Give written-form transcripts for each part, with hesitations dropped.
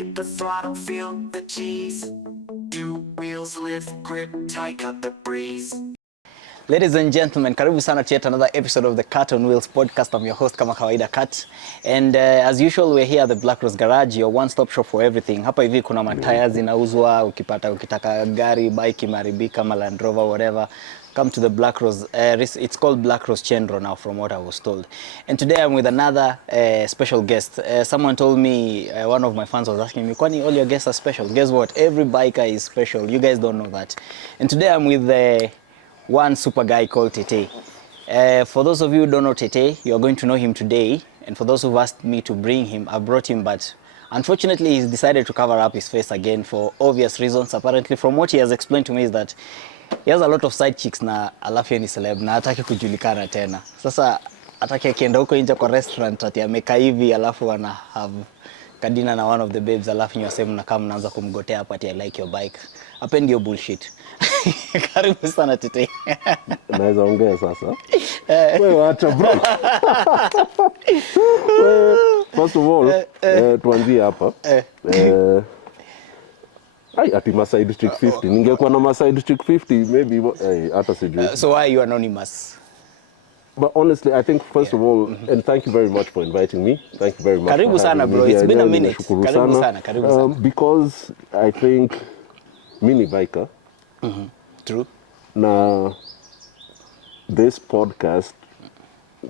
Hit the throttle, feel the cheese. Two wheels lift, grip tight, got the breeze. Ladies and gentlemen, karibu sana to yet another episode of the Cat on Wheels podcast. I'm your host kama kawaida Cat. And as usual, we're here at the Black Rose Garage, your one-stop shop for everything. Hapa hivi kuna matires zinauzwa, ukitaka gari, bike imeharibika, Land Rover, whatever. Come to the Black Rose. It's called Black Rose Chendro now, from what I was told. And today I'm with another special guest. Someone told me, one of my fans was asking me, Kwani all your guests are special? Guess what? Every biker is special. You guys don't know that. And today I'm with one super guy called Tete. For those of you who don't know Tete, you are going to know him today. And for those who've asked me to bring him, I brought him, but unfortunately he's decided to cover up his face again for obvious reasons. Apparently, from what he has explained to me, is that he has a lot of side chicks na alafu ni celeb na hataki kujulikana tena. Sasa hataki akienda huko nje kwa restaurant ati ameka hivi alafu ana have kadina na one of the babes alafu nyosema na kama mnaanza kumgotea hapa ati I like your bike. Happen ndio bullshit. Karibu sana Tete. Naweza ongea sasa. Wewe acha bro. First of all, tuanzie hapa. Ati Maside Chick 50. Ningekuwa na Maside Chick 50 maybe hata sijui. So why are you anonymous? But honestly, I think first of all, and thank you very much for inviting me. Thank you very much. Karibu sana bro. It's been a minute. Karibu sana. Because I think mini biker. True. Now, this podcast,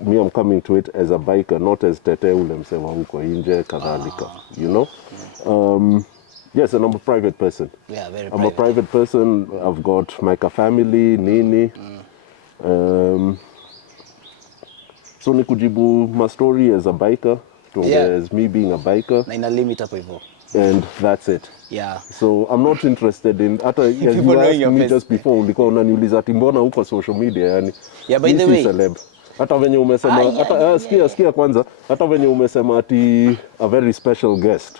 me, I'm coming to it as a biker, not as Tete ule msema huko nje kadhalika, you know? Yes, and I'm a private person. Yeah, very I'm a private person. I've got my family, nini. So ni kujibu my story as a biker, as me being a biker. Na ina limit hapo hivyo. And that's it. Yeah. So I'm not interested in hata as you asked me just before ulikuwa unaniuliza ati mbona huko social media yani. Yeah, by the way. Celeb. Hata venye umesema hata sikia kwanza hata venye umesema ati a very special guest.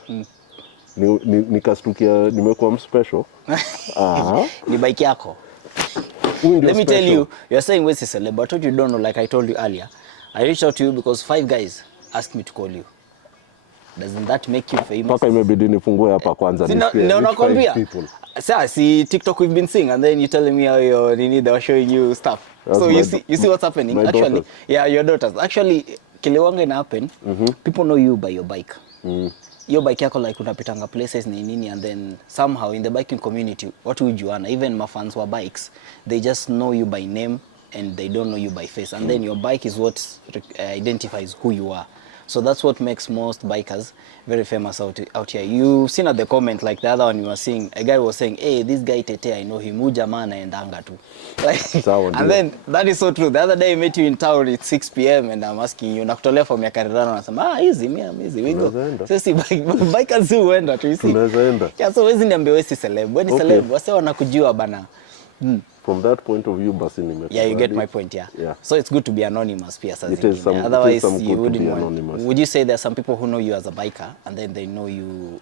Nikastukia nimekuwa special. Ni bike yako. Let me tell you, you're saying where's a celeb, but what you don't know, like I told you earlier, I reached out to you because 5 guys asked me to call you. Doesn't that make you famous? Paka imebidi nifungue hapa kwanza nisikie. No, nakwambia. Sasa see TikTok we've been seeing and then you telling me how they were showing you stuff. That's so you see what's happening. Actually, daughters. Yeah, your daughters. Actually, kilewanga ina happen. People know you by your bike. Your bike yako like unapitanga places na nini, and then somehow in the biking community watu hujuana, even mafans wa bikes, they just know you by name and they don't know you by face, and then your bike is what identifies who you are. So that's what makes most bikers very famous out here. You've seen at the comment, like the other one you were seeing, a guy was saying, hey, this guy Tete, I know him, huyu jamaa anaendanga tu. And then, that is so true. The other day I met you in town at 6 p.m. and I'm asking you, nakutolea from ya Karirano, nasema, easy, we go. So see, bikers who wenda tu, you see. Yeah, so wezi niambia wesi celeb. Weni celeb, wase wanakujua bana. From that point of view, basi yeah, you get my point, yeah. So it's good to be anonymous, pia. Otherwise, you wouldn't want. Would you say there are some people who know you as a biker and then they know you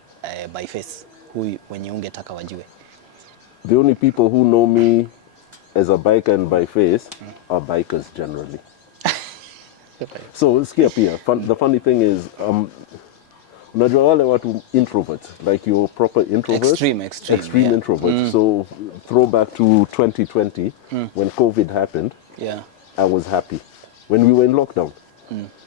by face, who wenye ungetaka wajue? The only people who know me as a biker and by face are bikers generally. So, skia pia. The funny thing is, unajua wale watu introverts, like you're proper introverts. Extreme introverts. So throwback to 2020 when COVID happened. Yeah. I was happy when we were in lockdown.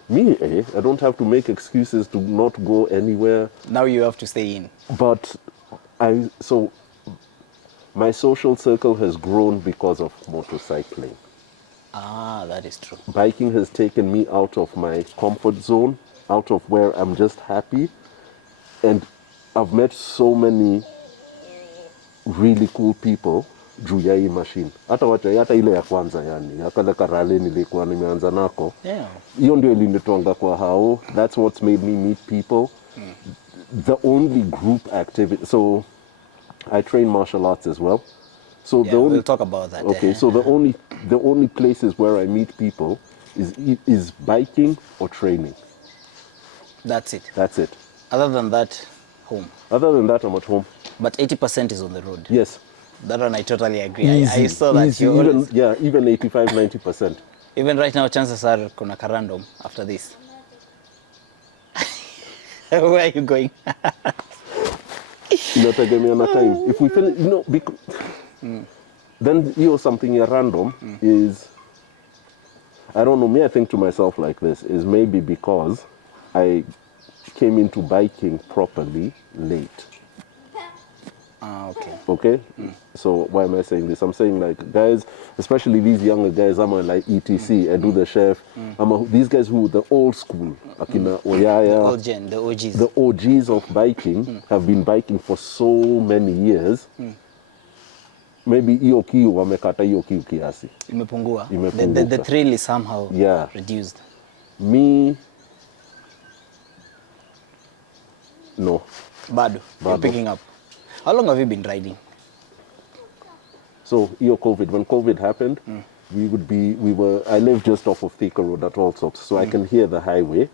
Me, I don't have to make excuses to not go anywhere. Now you have to stay in. But so my social circle has grown because of motorcycling. That is true. Biking has taken me out of my comfort zone, out of where I'm just happy, and I've met so many really cool people juu ya hii machine. Hata ile ya kwanza yani, akale karale nilikuwa nimeanza nako. Yeah. Hiyo ndio ilinitoanga kwa hao. That's what's made me meet people. The only group activity, so I train martial arts as well. So we'll talk about that. Okay, so the only places where I meet people is biking or training. That's it. Other than that, home. Other than that, I'm at home. But 80% is on the road. Yes. That one I totally agree. I saw that. Even 85, 90%. Even right now, chances are kuna random after this. Where are you going? Inategemea na time. If we finish, then something random is, I don't know, me I think to myself like this, is maybe because I came into biking properly late. Okay. Okay? So why am I saying this? I'm saying like guys, especially these younger guys, I'm like ETC, Edu the Chef, these guys who the old school, Akina Oyaya, The OGs. the OGs of biking have been biking for so many years. Maybe hiyo kiu wamekata hiyo kiu kiasi. Imepungua. Imepunguka. The thrill is somehow reduced. Me, no. Bado. You're picking up. How long have you been riding? So when COVID happened, I live just off of Thika Road at Allsops, so I can hear the highway.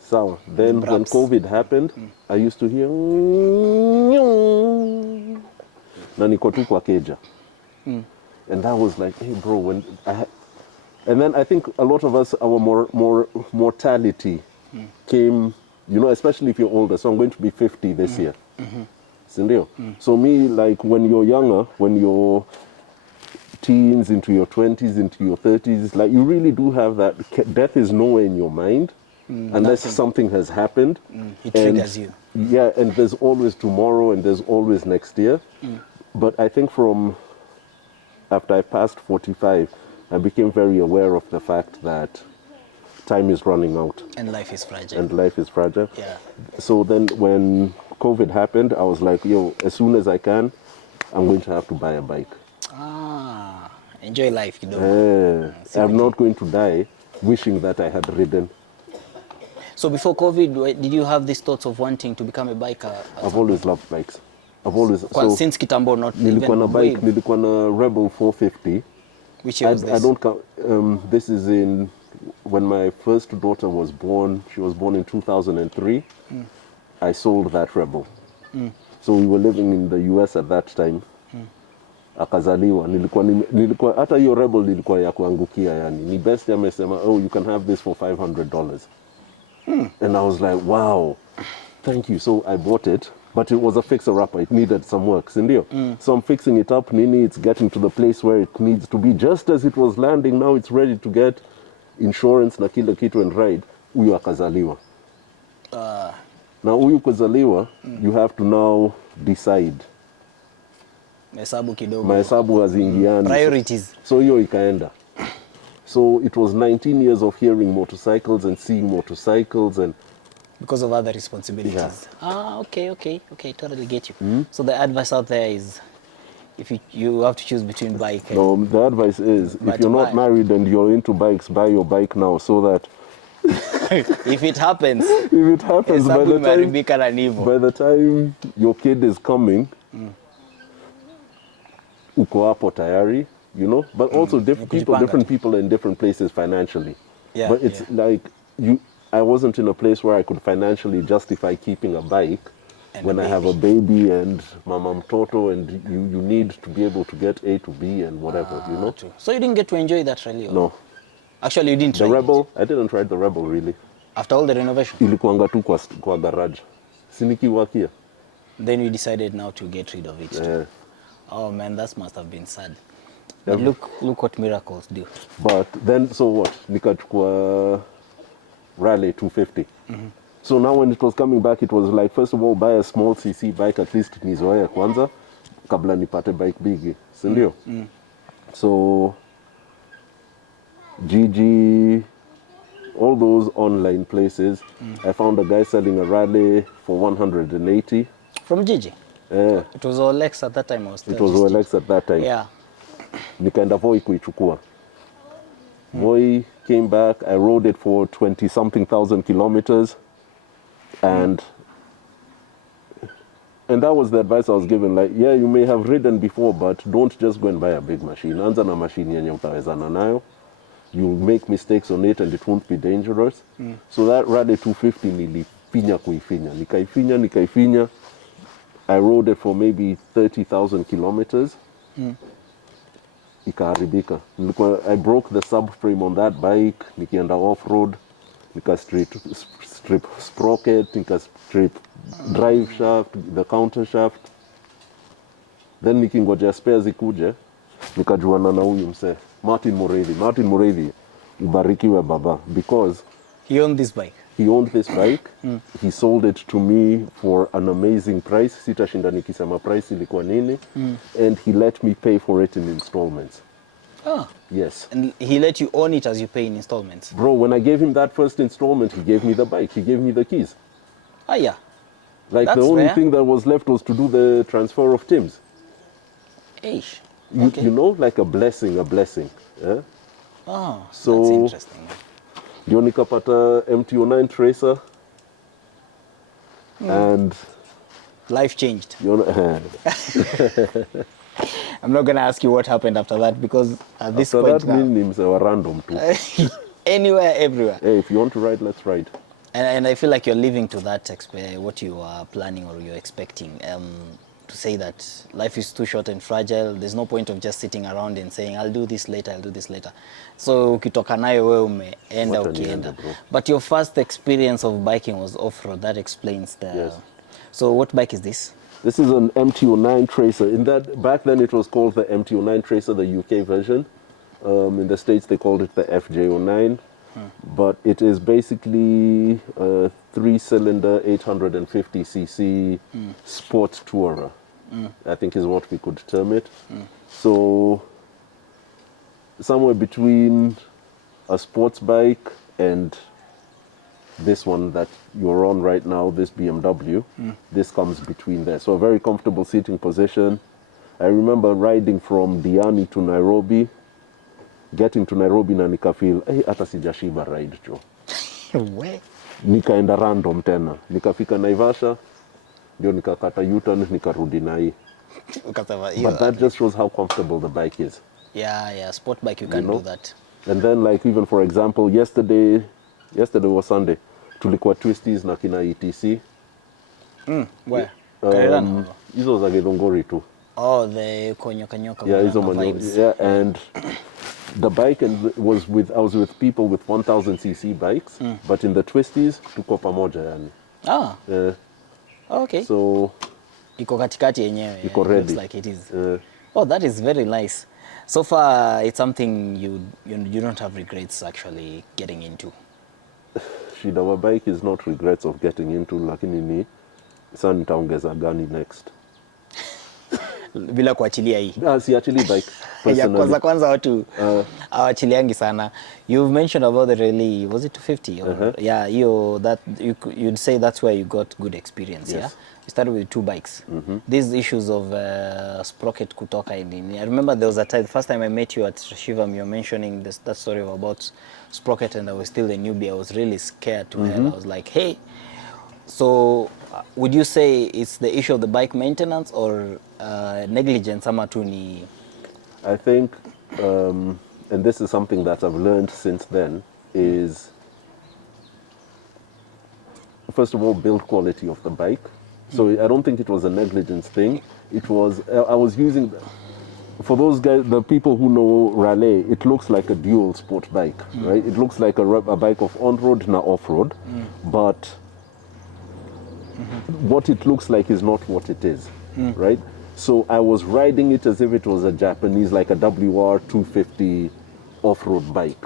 So then when COVID happened, I used to hear na niko tu kwa keja. And that was like, hey bro, and then I think a lot of us, our more mortality came, especially if you're older. So I'm going to be 50 this year. Sindio? So me, like when you're younger, when you're teens, into your 20s, into your 30s, like you really do have that, death is nowhere in your mind unless something has happened. It triggers you. Yeah, and there's always tomorrow and there's always next year. But I think from after I passed 45, I became very aware of the fact that time is running out. And life is fragile. Yeah. So then when COVID happened, I was like, as soon as I can, I'm going to have to buy a bike. Enjoy life, I'm not going to die wishing that I had ridden. So before COVID, did you have these thoughts of wanting to become a biker? I've always loved bikes. Since Kitambo, not nilikuwa na bike, way. Nilikuwa na Rebel 450. Which year was this? I don't count. This is when my first daughter was born. She was born in 2003. I sold that Rebel. So we were living in the US at that time. Akazaliwa. Nilikuwa hata hiyo Rebel nilikuwa ya kuangukia yani. Ni best amesema, you can have this for $500. And I was like, wow, thank you. So I bought it. But it was a fixer-upper. It needed some work, sindio? So I'm fixing it up, it's getting to the place where it needs to be. Just as it was landing, now it's ready to get insurance na kila kitu and ride. Huyu akazaliwa. Now huyu kuzaliwa, you have to now decide. Mahesabu kidogo. Mahesabu haziingiani. Priorities. So hiyo ikaenda. So it was 19 years of hearing motorcycles and seeing motorcycles and because of other responsibilities. Yeah. Okay, totally get you. So the advice out there is, if you have to choose between bike and... No, the advice is, if you're not married and you're into bikes, buy your bike now so that... if it happens, by the time your kid is coming, uko hapo tayari, but also different people in different places financially. Yeah, but it's like I wasn't in a place where I could financially justify keeping a bike and when I have a baby and mama mtoto and you need to be able to get A to B and whatever, True. So you didn't get to enjoy that rally? No. Actually, you didn't ride The Rebel, I didn't ride the Rebel really. After all the renovation? Ilikuanga tu kwa garage. Sinikiwakia. Then you decided now to get rid of it too. Oh man, that must have been sad. But look what miracles do. But then, so what? Nikachukua Raleigh 250. So now when it was coming back, it was like, first of all, buy a small CC bike, at least nizoea kwanza, kabla nipate bike bigi. Sindio? So, Gigi, all those online places, I found a guy selling a Raleigh for 180. From Gigi? Yeah. It was OLX at that time. It was OLX at that time. Yeah. Nikaenda Voi kuichukua. Voi came back, I rode it for 20-something thousand kilometers. And that was the advice I was given. Like, yeah, you may have ridden before, but don't just go and buy a big machine. Anza na machine yenye utawezana nayo. You'll make mistakes on it and it won't be dangerous. So that Raleigh 250 nilifinya kuifinya. Nikaifinya. I rode it for maybe 30,000 kilometers. Ikaharibika. I broke the subframe on that bike. Nikienda off-road. strip sprocket, strip drive shaft, the counter shaft. Then nikingoja spare zikuje, nikajuana na huyu msee Martin Mureithi, ubarikiwe baba, because He owned this bike. he owned this bike. He sold it to me for an amazing price. Sitashinda nikisema price ilikuwa nini. And he let me pay for it in installments. Ah. Yes. And he let you own it as you pay in installments. Bro, when I gave him that first installment, he gave me the bike. He gave me the keys. Ah, yeah. Like That's the only rare. thing that was left was to do the transfer of Tim's. Eish. You, Okay. you know, like a blessing. Yeah? Oh, So- that's interesting. Ndio nikapata MT-09 Tracer. And Life changed. you know, I'm not going to ask you what happened after that because at this after point that, now, names were random too. anywhere, everywhere. Hey, if you want to ride, let's ride. And I feel like you're living to that, what you are planning or you're expecting. To say that life is too short and fragile, there's no point of just sitting around and saying, I'll do this later. So ukitoka nayo wewe umeenda Wacha ukienda. niende, bro. But your first experience of biking was off-road. That explains the... Yes. So what bike is this? This is an MT-09 Tracer. Back then it was called the MT-09 Tracer, the UK version. In the States they called it the FJ-09. But it is basically a 3-cylinder 850cc sport tourer. I think is what we could term it. So somewhere between a sports bike and this one that you're on right now, this BMW, this comes between there. So a very comfortable seating position. I remember riding from Diani to Nairobi, getting to Nairobi na nikafeel, hey, hata sijashiba ride jo. Where? Nikaenda random tena. Nikafika Naivasha, ndio nikakata U-turn, nikarudi na hii. Ukasema, But that just shows how comfortable the bike is. yeah, sport bike, you can know? do that. And then like even for example, yesterday was Sunday, tulikuwa Twisties na kina ETC. Where? Karerana? Hizo za Githunguri tu. Oh, the konyoka Yeah, hizo vibes. yeah, and the bike I was with people with 1000cc bikes, but in the Twisties tuko pamoja yani. Ah, okay. So Iko katikati yenyewe. iko It ready. looks like it is. Oh, that is very nice. So far, it's something you don't have regrets actually getting into. shida wa bike is not regrets of getting into, lakini ni sasa nitaongeza gani next. Bila kuachilia hii. Si actually bike Ya personally. kwanza watu hawachiliangi sana. You've mentioned about the rally, was it 250? Or, yeah, you'd say that's where you got good experience, Yes. yeah? You started with 2 bikes. These issues of sprocket kutoka in. I remember there was a time, the first time I met you at Shivam, you were mentioning that story about sprocket and I was still a newbie. I was really scared to hell. I was like, hey. So would you say it's the issue of the bike maintenance or negligence ama tu ni... I think, and this is something that I've learned since then, is first of all, build quality of the bike. So I don't think it was a negligence thing. It was, I was using, for those guys, the people who know Raleigh, it looks like a dual sport bike, right? It looks like a bike of on-road and off-road, but what it looks like is not what it is, right? So I was riding it as if it was a Japanese, like a WR250 off-road bike.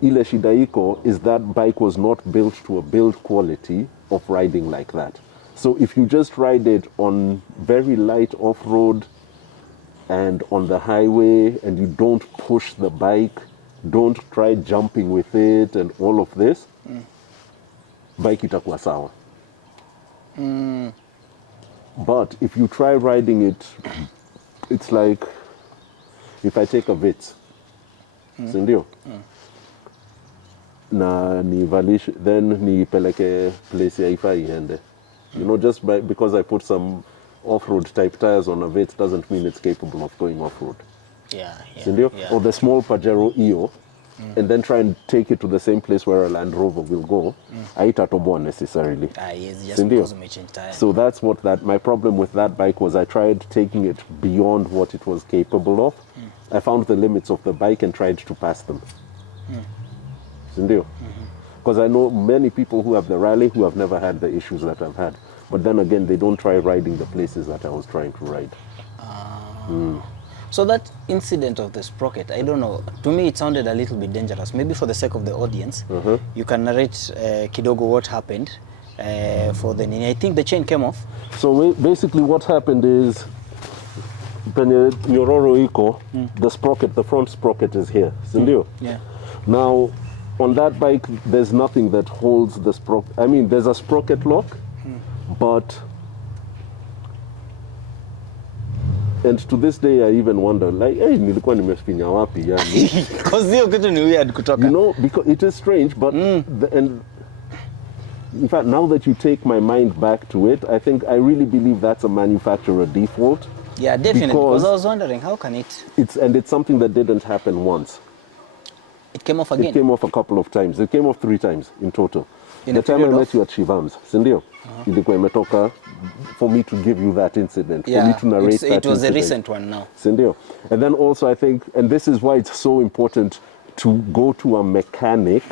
Ile shida iko is that bike was not built to a build quality of riding like that. So if you just ride it on very light off-road and on the highway and you don't push the bike, don't try jumping with it and all of this, bike itakuwa sawa. But if you try riding it, it's like if I take a Vitz, sindio? Na nivalishe, then nipeleke place ya ifai iende. You know, just because I put some off-road type tires on a Vitz doesn't mean it's capable of going off-road. Yeah. Sindio? Or the small Pajero EO, and then try and take it to the same place where a Land Rover will go, haitatoboa necessarily. Yes, just Sindio? because we change tire. So that's my problem with that bike was I tried taking it beyond what it was capable of. I found the limits of the bike and tried to pass them. sindio? Because I know many people who have the rally who have never had the issues that I've had. But then again, they don't try riding the places that I was trying to ride. So that incident of the sprocket, I don't know, to me it sounded a little bit dangerous. Maybe for the sake of the audience, you can narrate kidogo what happened for the Nini. I think the chain came off. So basically what happened is, penye nyororo iko, the sprocket, the front sprocket is here, sindio? Yeah. Now, on that bike, there's nothing that holds the sprocket. I mean, there's a sprocket lock, but... And to this day, I even wonder, like, hey, nilikuwa nimefinya wapi yani? Because hiyo kitu ni weird kutoka. You know, because it is strange, but and in fact, now that you take my mind back to it, I think I really believe that's a manufacturer default. Yeah, definitely. Because I was wondering, how can it? It's something that didn't happen once. It came off again. It came off a couple of times. It came off 3 times in total. The time I met you at Shivam's, sindio? Ilikuwa imetoka for me to give you that incident, for me to narrate that it was incident. a recent one now. Sindio? And then also I think, and this is why it's so important to go to a mechanic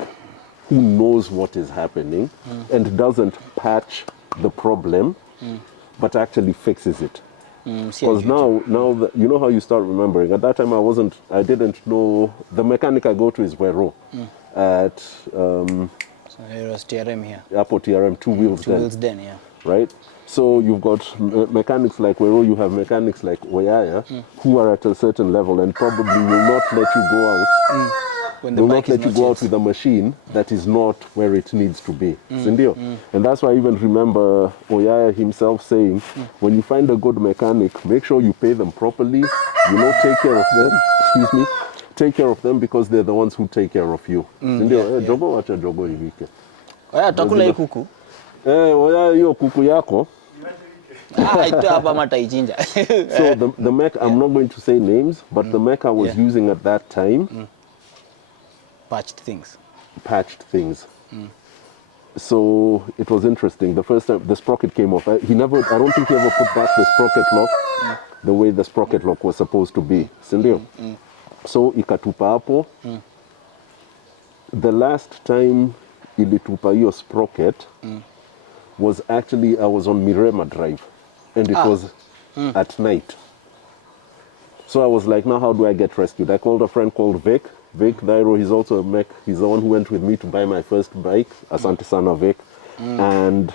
who knows what is happening and doesn't patch the problem, but actually fixes it. Because now you know how you start remembering. At that time I didn't know, the mechanic I go to is Wero at So here was TRM here. Airport TRM, two wheels Two wheels then, yeah. right? So you've got mechanics like Wero, you have mechanics like Oyaya, who are at a certain level and probably will not let you go out. When the Will bike not is let you not go yet. out with a machine that is not where it needs to be. Sindio? And that's why I even remember Oyaya himself saying, when you find a good mechanic, make sure you pay them properly, you know, take care of them, take care of them because they're the ones who take care of you. Sindio? Jogo wacha jogo iwike. Oya, takula hii kuku. Oyaya hiyo kuku yako. Ito hapa mata ichinja. So the mech, I'm not going to say names, but the mech I was using at that time Patched things. patched things. So it was interesting. The first time the sprocket came off, I don't think he ever put back the sprocket lock the way the sprocket lock was supposed to be. Sindio? So ikatupa hapo. The last time ilitupa hiyo sprocket was actually, I was on Mirema Drive and it was at night. So I was like, now how do I get rescued? I called a friend called Vic Dairo. He's also a mech. He's the one who went with me to buy my first bike, Asante Sana Vic. And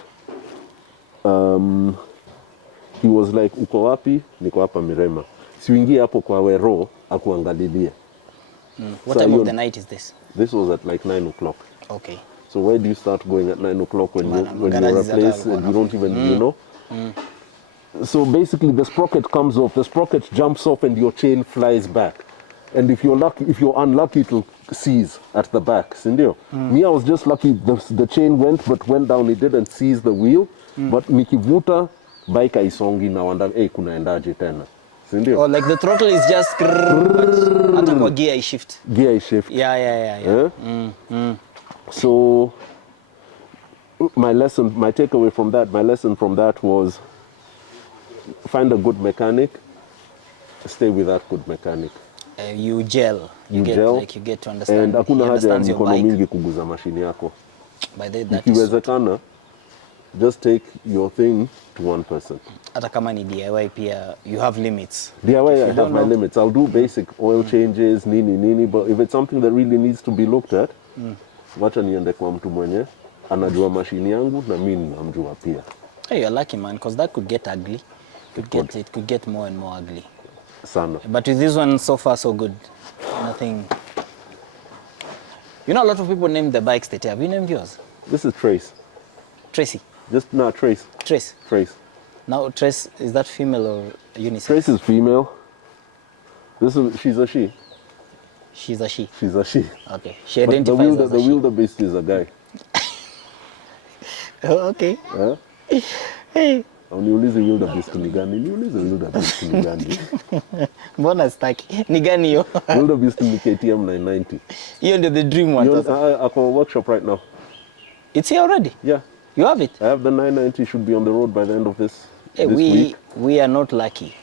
he was like, uko wapi? Niko hapa Mirema. Siuingie hapo kwa Wero, akuangalilie. What time of the night is this? This was at like 9 o'clock. Okay. So where do you start going at 9 o'clock when you're a place and you don't even, you know? So basically the sprocket comes off, the sprocket jumps off and your chain flies back. And if you're unlucky, it'll seize at the back. Sindio? Me, I was just lucky the chain went down, it didn't seize the wheel. But nikivuta, bike haisongi na wanda, kunaendaje tena. Sindio? Or like the throttle is just hata kwa gear I shift. Gear shift. Yeah. So my lesson from that was find a good mechanic, stay with that good mechanic. You gel. You get to understand. And hakuna haja ya understands your mikono bike. mingi kuguza mashini yako. By the that is Ikiwezekana, just take your thing to one person. hata kama ni DIY pia you have limits. DIY, I have my limits. I'll do basic oil changes, nini, but if it's something that really needs to be looked at, wacha niende kwa mtu mwenye anajua mashini yangu na mimi namjua pia. Hey, you're lucky man, because that could get ugly. It could get more and more ugly. Sana. But with this one, so far so good. Nothing. You know, a lot of people name the bikes Tete. Have you named yours? This is Trace. Tracy. Just not Trace. Trace. Trace. Now, Trace, is that female or unisex? Trace is female. She's a she. She's a she. She's a she. Okay. She But identifies as a the she. wildebeest is a guy. Oh, okay. Huh? Hey. Uniulize wildebeest ni gani? Niulize wildebeest ni gani? Mbona staki? Ni gani hiyo? Wildebeest ni KTM 990. Hiyo ndio the dream one. Ako workshop right now. It's here already? Yeah. You have it? I have the 990, should be on the road by the end of this Hey, week. we are not lucky.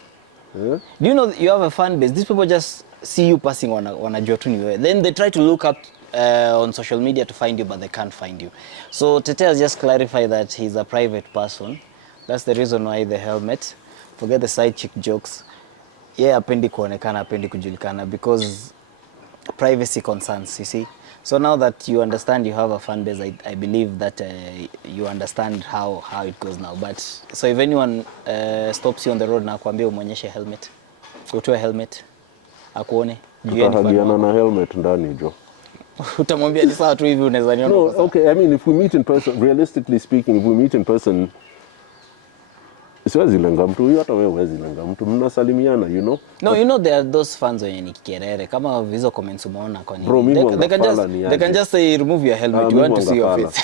Yeah? Do you know you have a fan base? These people just see you passing wanajua tu ni wewe. Then they try to look up on social media to find you, but they can't find you. So Tete has just clarified that he's a private person. That's the reason why the helmet. Forget the side chick jokes. Yeah, hapendi kuonekana, hapendi kujulikana because privacy concerns, you see. So now that you understand you have a fan base, I believe that you understand how it goes now. But so if anyone stops you on the road na akwambia umuonyeshe helmet, utoe helmet, akuone, Tutahagiana na helmet ndani jo. Utamwambia ni sawa tu hivi unaweza niona. No, okay, I mean if we meet in person, realistically speaking, if we meet in person, siwezi lenga mtu, hata wewe huwezi lenga mtu, mnasalimiana, you know. No, you know there are those fans wenye ni kikerere kama hizo comments umeona kwa Bro, nini. They can just say remove your helmet, you want to see your face.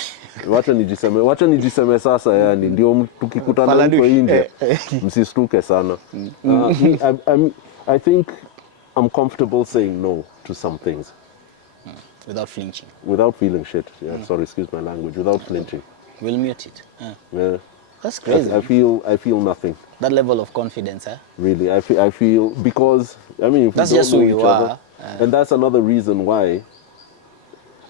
Wacha nijiseme sasa, yani ndio tukikutana huko nje msistuke sana. I think I'm comfortable saying no to some things. Without flinching. Without feeling shit. Yeah, sorry, excuse my language. Without flinching. We'll mute it. Yeah. That's crazy. I feel nothing. That level of confidence, huh? Really, I feel because I mean if that's we don't just know who you each other, are. and that's another reason why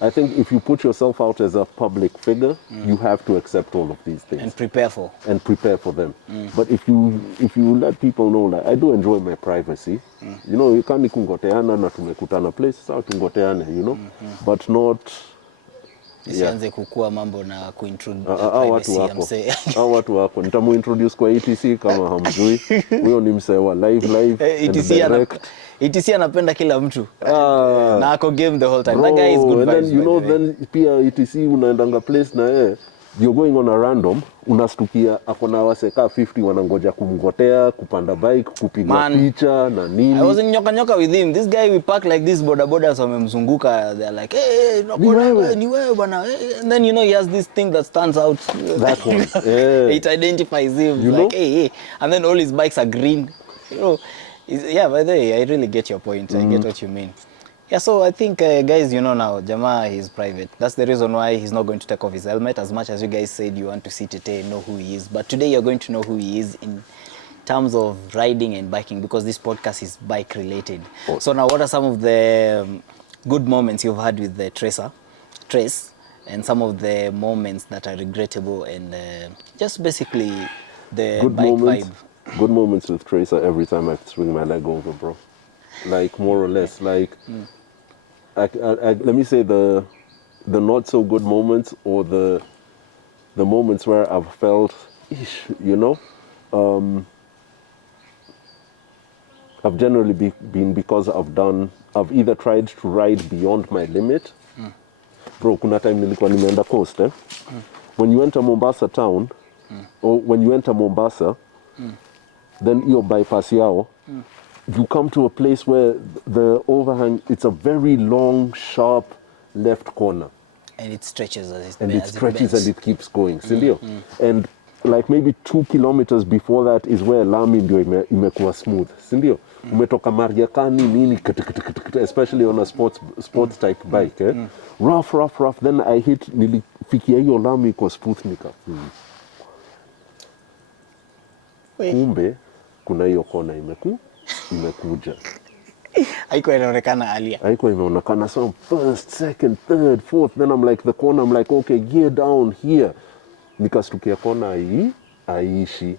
I think if you put yourself out as a public figure, you have to accept all of these things and prepare for them. But if you let people know that I do enjoy my privacy, you know, you can't kungoteana na tumekutana place sawa tungoteane, you know, but not isianze kukua mambo na kuintroduce watu wako nitamuintroduce kwa ETC kama hamjui. Huyo ni msee wa live ETC anapenda kila mtu na ako game the whole time. That guy is good and vibes, then you know then pia ETC unaendanga place na you're going on a random, unastukia akona waseka 50 wanangoja kumgotea, kupanda bike, kupiga picha na nini. I was in nyoka with him. This guy we park like this, bodabodas wamemzunguka, they're like, hey, ni wewe bwana. And then you know he has this thing that stands out. That one. Yeah. It identifies him. You like, know? hey. And then all his bikes are green. You know, yeah, by the way, I really get your point. I get what you mean. Yeah, so I think, guys, you know now, Jamaa, he's private. That's the reason why he's not going to take off his helmet. As much as you guys said you want to see Tete and know who he is. But today you're going to know who he is in terms of riding and biking, because this podcast is bike related. Oh. So now what are some of the good moments you've had with the Trace, and some of the moments that are regrettable, and just basically the good bike moments, vibe? Good moments with Tracer every time I swing my leg over, bro. Like more or less, like let me say the not so good moments, or the moments where I've felt, you know, have generally been because I've either tried to ride beyond my limit. Bro, kuna time nilikuwa nimeenda coast, when you enter Mombasa town, or when you enter Mombasa, then your bypass yao, you come to a place where the overhang, it's a very long, sharp left corner. And it stretches as and it keeps going, sindio? And like maybe 2 kilometers before that is where lami ndio imekuwa smooth, sindio? Umetoka Mariakani nini, especially on a sports type bike, rough, then I hit, nilifikia hiyo lami kwa smooth nika. Kumbe, kuna hiyo kona imekuja. Haikuwa inaonekana alia. Haikuwa inaonekana, so first, second, third, fourth, then I'm like the corner, I'm like, okay, gear down here. Nikastukia kona aishi.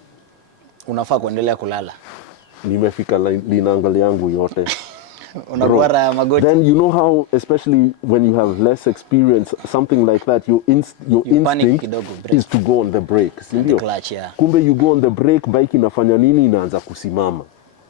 Unafaa kuendelea kulala. Nimefika linangali yangu yote. Unakuwa magoti. Then you know how, especially when you have less experience, something like that, your instinct is to go on the brake. The clutch, yeah. Kumbe you go on the brake, bike inafanya nini, inaanza kusimama.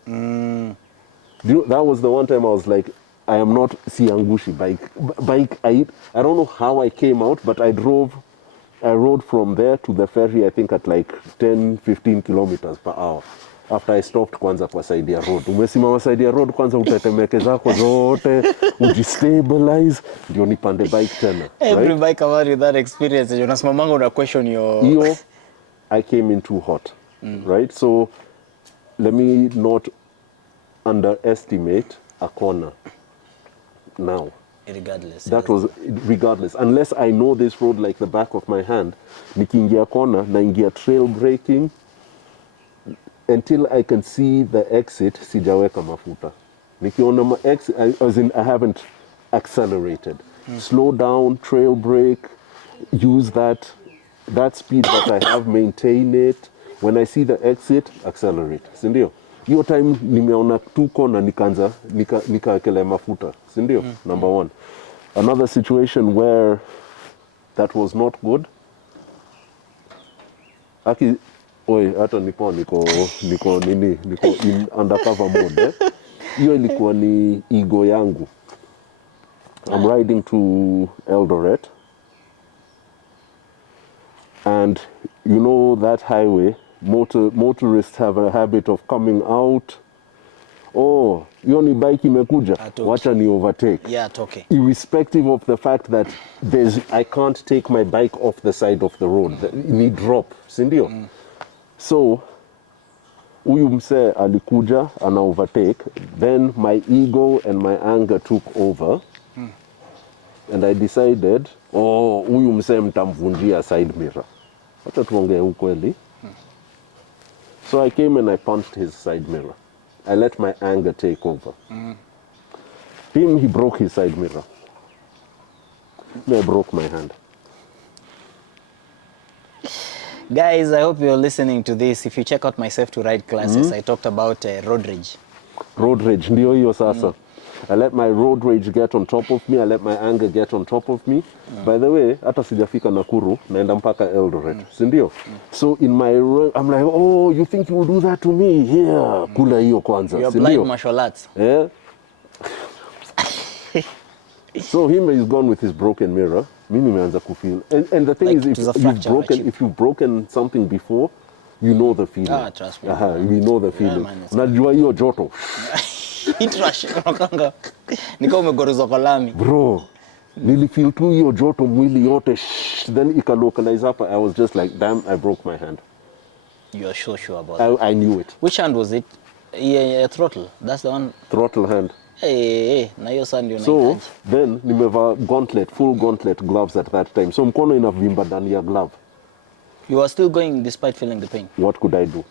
That was the one time I was like, I am not siangushi bike. I don't know how I came out, but I rode from there to the ferry, I think at like 10-15 kilometers per hour. After I stopped kwanza kwa side ya road. Umesimama side ya road kwanza, utetemeke zako zote, ujistabilize, ndio nipande bike tena. Every bike about with that experience, unasimamanga una question your... I came in too hot, right? So let me not underestimate a corner now. Regardless. Unless I know this road like the back of my hand, nikiingia corner, naingia trail braking, until I can see the exit, sijaweka mafuta. Nikiona exit, as in I haven't accelerated. slow down, trail brake, use that speed that I have, maintain it. When I see the exit, accelerate. Si ndio? Hiyo time nimeona tuko na nikaanza nikaekele mafuta. Si ndio? Number one. Another situation where that was not good. Hata niko in undercover mode. Hiyo ilikuwa ni ego yangu. I'm riding to Eldoret. And you know that highway, motorists have a habit of coming out. Oh, hiyo ni bike imekuja, wacha ni overtake. Yeah, okay. Irrespective of the fact that I can't take my bike off the side of the road. Ni drop, si ndio? So, huyu msee alikuja, ana overtake. Then my ego and my anger took over. And I decided, huyu msee mtamvunjia side mirror. Wacha tuongee ukweli. So I came and I punched his side mirror. I let my anger take over. He broke his side mirror. Me, I broke my hand. Guys, I hope you're listening to this. If you check out my Safe to Ride classes, I talked about road rage. Road rage, ndio hiyo sasa. I let my road rage get on top of me. I let my anger get on top of me. By the way, hata sijafika Nakuru, naenda mpaka Eldoret. Si ndio? So in my I'm like, oh, you think you will do that to me? Here, kula hiyo kwanza. You're blind martial arts. Yeah. So him is gone with his broken mirror. Mimi nimeanza kufeel. And the thing Like, is, if you've broken something before, you know the feeling. Ah, trust me. We know the feeling. man, Unajua hiyo joto. Nika umegorezwa kwa lami. Bro, nilifeel tu hiyo joto mwili yote. Then ikalocalize up. I was just like, damn, I broke my hand. You are sure about it. I knew it. Which hand was it? Yeah, throttle. That's the one. Throttle hand. Hey, na hiyo saa ndio So nahitaji. then nimevaa full gauntlet gloves at that time. So mkono inavimba ndani ya glove. You are still going despite feeling the pain. What could I do?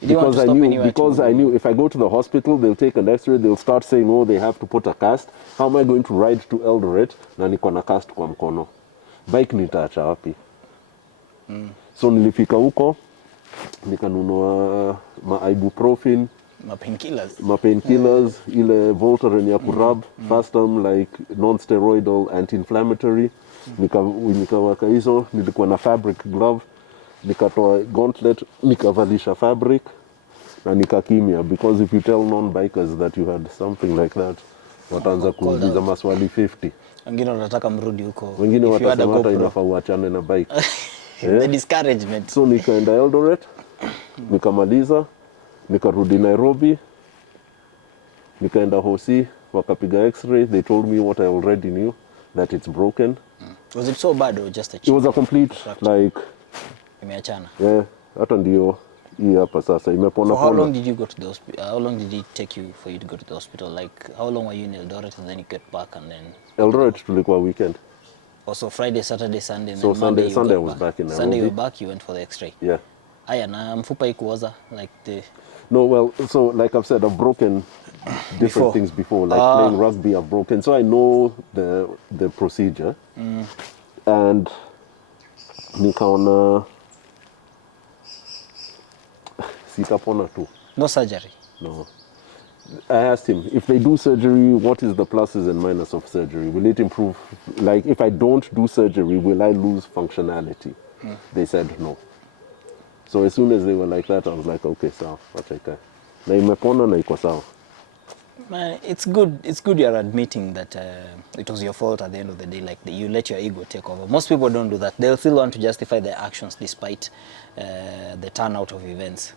You didn't want to stop anywhere Because I knew if I go to the hospital, they'll take an X-ray, they'll start saying, oh, they have to put a cast. How am I going to ride to Eldoret na niko na cast kwa mkono? Bike nitaacha wapi? So nilifika huko, nikanunua ibuprofen, painkillers, ile Voltaren ya kurab, first time like non-steroidal anti-inflammatory. Nikawaka hizo, nilikuwa na fabric glove, nikatoa gauntlet, nikavalisha fabric, na nikakimia. Because if you tell non-bikers that you had something like that, wataanza kuuliza maswali 50. Wengine wanataka mrudi huko. Wengine watasema hata inafaa uachane na bike. The discouragement. So nikaenda Eldoret, nikamaliza, nikarudi Nairobi, nikaenda Hosi, wakapiga X-ray. They told me what I already knew, that it's broken. Was it so bad or just a It was a complete like imeachana? Yeah, hata ndio hii hapa sasa imepona. So how long did you go to the hospital? How long did it take you for you to go to the hospital? Like how long were you in Eldoret and then you get back and then Eldoret tulikuwa weekend. Also Friday, Saturday, Sunday, and So then Monday Sunday I was back in Nairobi. Sunday you were back, you went for the X-ray. Yeah. Aya, na mfupa ikuoza like the... No, well, so like I've said, I've broken different things before. Like playing rugby, I've broken. So I know the procedure. And nikaona sitapona tu. No surgery? No. I asked him, if they do surgery, what is the pluses and minuses of surgery? Will it improve? Like, if I don't do surgery, will I lose functionality? They said no. So as soon as they were like that, I was like, okay, sawa, wacheka. Na imepona na iko sawa. Man, it's good you're admitting that it was your fault at the end of the day. Like you let your ego take over. Most people don't do that. They'll still want to justify their actions despite the turnout of events.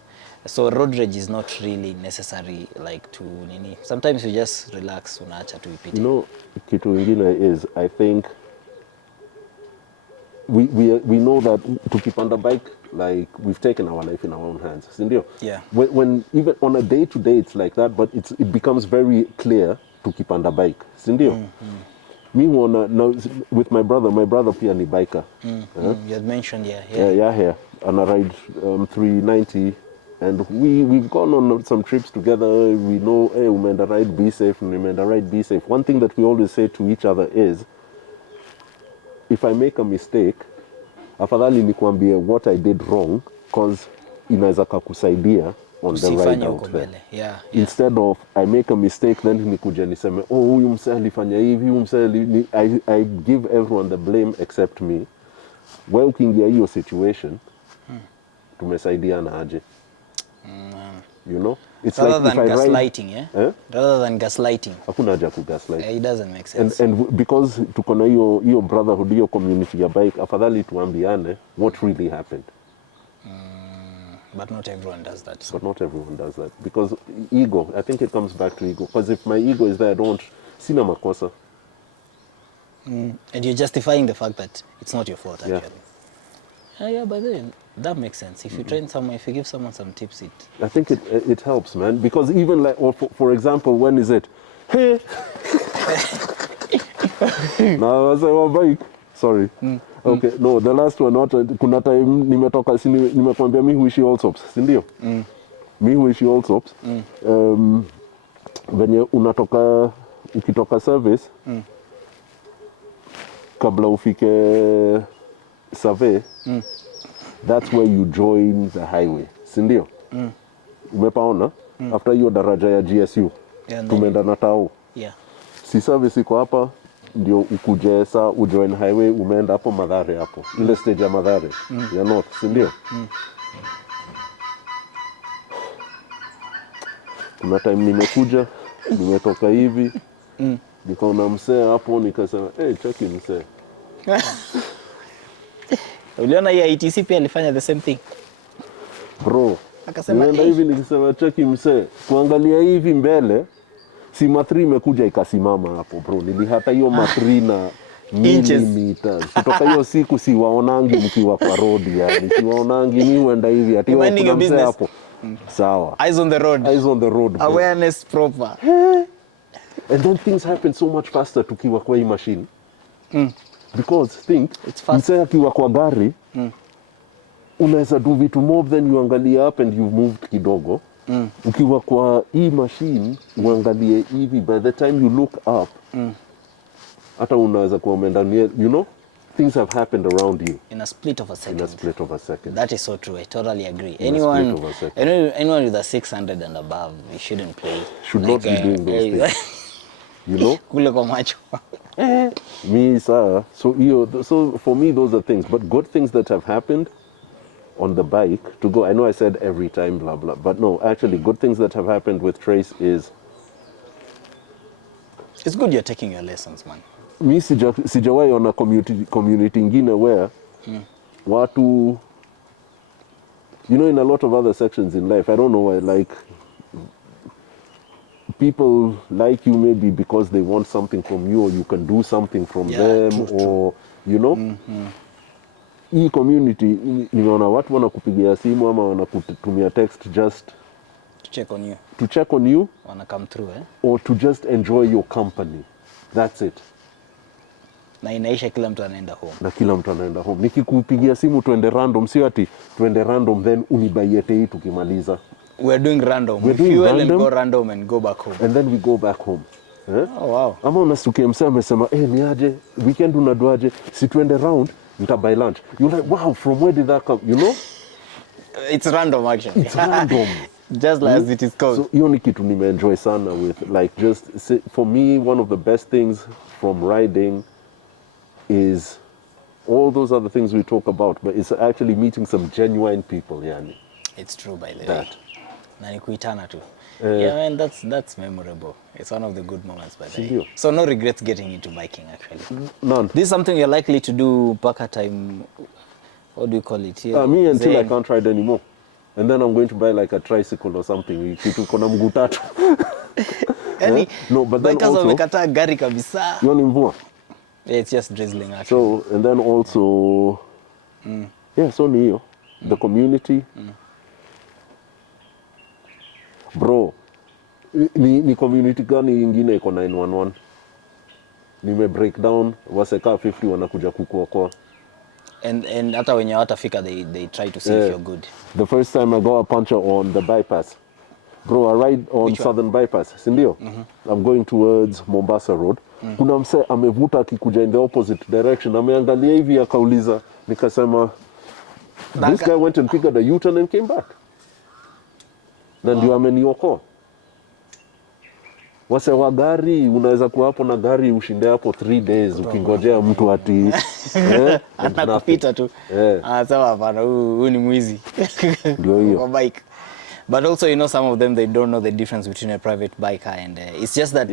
So road rage is not really necessary, like to nini. Sometimes you just relax, unaacha tu ipite. You know, kitu ingine is, I think we know that tukipanda bike, like we've taken our life in our own hands, sindio? Yeah. When even on a day-to-day it's like that, but it becomes very clear tukipanda bike, sindio? Me now with my brother pia ni biker. You had mentioned, Yeah, and I ride 390 And we've gone on some trips together. We know, hey, umeenda ride, be safe, umeenda ride, be safe. One thing that we always say to each other is, if I make a mistake, afadhali nikuambie what I did wrong, because inaweza kakusaidia on the ride out there. Yeah. Instead of I make a mistake, then nikuje niseme, oh, huyu msee alifanya hivi, huyu msee I give everyone the blame except me. Wewe ukiingia hiyo situation, tumesaidiana aje? You know? It's rather like than if gaslighting, I ride, Rather than gaslighting. Hakuna haja kugaslight. It doesn't make sense. And because tuko na hiyo brotherhood, hiyo community ya bike, afadhali tuambiane what really happened. But not everyone does that. But not everyone does that. Because ego, I think it comes back to ego. Because if my ego is there, I don't, sina makosa. And you're justifying the fact that it's not your fault, actually. Yeah, but then that makes sense. If you train someone, if you give someone some tips, I think it helps, man. Because even like, or for example, when is it? Hey! Now I say, oh, bike. Sorry. Okay, no, the last one, kuna time nimetoka, nimekwambia mi huishi Allsops, si ndio? Mi huishi Allsops. Venye ukitoka service, kabla ufike survey, that's where you join the highway, si ndio? Umepaona? After hiyo daraja ya GSU, tumeenda na tao. Yeah. Si service iko hapa, ndio ukuje saa ujoin highway, umeenda hapo Mathare hapo. Ile stage ya Mathare, ya north, si ndio? Kuna time nimekuja, nimetoka hivi, nikaona msee hapo, nikasema, hey, cheki msee. Uliona hii ITC pia alifanya the same thing. Bro, akasema nienda hivi nikisema cheki msee, kuangalia hivi mbele, si ma3 imekuja ikasimama hapo bro. Nilihata hiyo ma3 na millimeters. Kutoka hiyo siku siwaonangi mkiwa kwa road yani. Siwaonangi ni huenda hivi ati kuna msee hapo. Sawa. Eyes on the road. Eyes on the road. Bro. Awareness proper. And then things happen so much faster tukiwa kwa hii machine. Because think, msee akiwa kwa gari, unaweza do vitu more than you angalia up and you've moved kidogo. Ukiwa kwa hii machine, uangalie hivi, by the time you look up, hata unaweza kuwa umeenda near, you know, things have happened around you. In a split of a second. In a split of a second. That is so true. I totally agree. In Anyone with a 600 and above, you shouldn't play. Should not be doing those things. You know? Kule kwa macho. Me, sir. So for me, those are things. But good things that have happened on the bike to go. I know I said every time, blah, blah. But no, actually, good things that have happened with Trace is... It's good you're taking your lessons, man. Mi sijawahi on a community ingine where watu... You know, in a lot of other sections in life, I don't know why, like... People like you maybe because they want something from you or you can do something from them or, you know? Hii community, nimeona watu wanakupigia simu ama wanakutumia text just to check on you. To check on you. Wanna come through, Or to just enjoy your company. That's it. Na inaisha kila mtu anaenda home. Na kila mtu anaenda home. Nikikupigia simu tuende random, sio ati tuende random then unibuy hii tukimaliza. We're doing random. We fuel random, and go random and go back home. And then we go back home. Oh, wow. Ama unasikia msee amesema, ni aje, weekend unaduaje, si tuende round, nitabuy lunch. You're like, wow, from where did that come? You know? It's random actually. It's random. Just like as it is called. So hiyo ni kitu nimeenjoy sana with, like, just, for me, one of the best things from riding is all those other things we talk about, but it's actually meeting some genuine people, yani. It's true, by the way. Na ni kuitana tu. Yeah, man, that's memorable. It's one of the good moments, by the way. So no regrets getting into biking, actually. None. This is something you're likely to do baka time. What do you call it here? Me until I can't ride anymore. And then I'm going to buy like a tricycle or something. Kitu kona mguu tatu. No, but then also... wamekataa gari kabisa. Hiyo ni mvua. Yeah, it's just drizzling actually. So, and then also... Yeah, so ni hiyo. The community. Bro, ni community gani ingine iko 911? Nime break down, waseka 50 wanakuja kukuokoa. And hata wenye watafika they try to see if you're good. The first time I got a puncture on the bypass. Bro, I ride on Which one? Southern Bypass, si ndio? I'm going towards Mombasa Road. Kuna mse amevuta akikuja in the opposite direction. Ameangalia hivi akauliza, nikasema, this guy went and picked a U-turn and came back. Na ndio ameniokoa. Wase wa gari, unaweza kuwa hapo na gari ushinde hapo 3 days ukingojea mtu ati Anakupita tu. Sawa hapana, huyu ni mwizi. Ndio hiyo. Kwa bike. But also, you know, some of them, they don't know the difference between a private biker and it's just that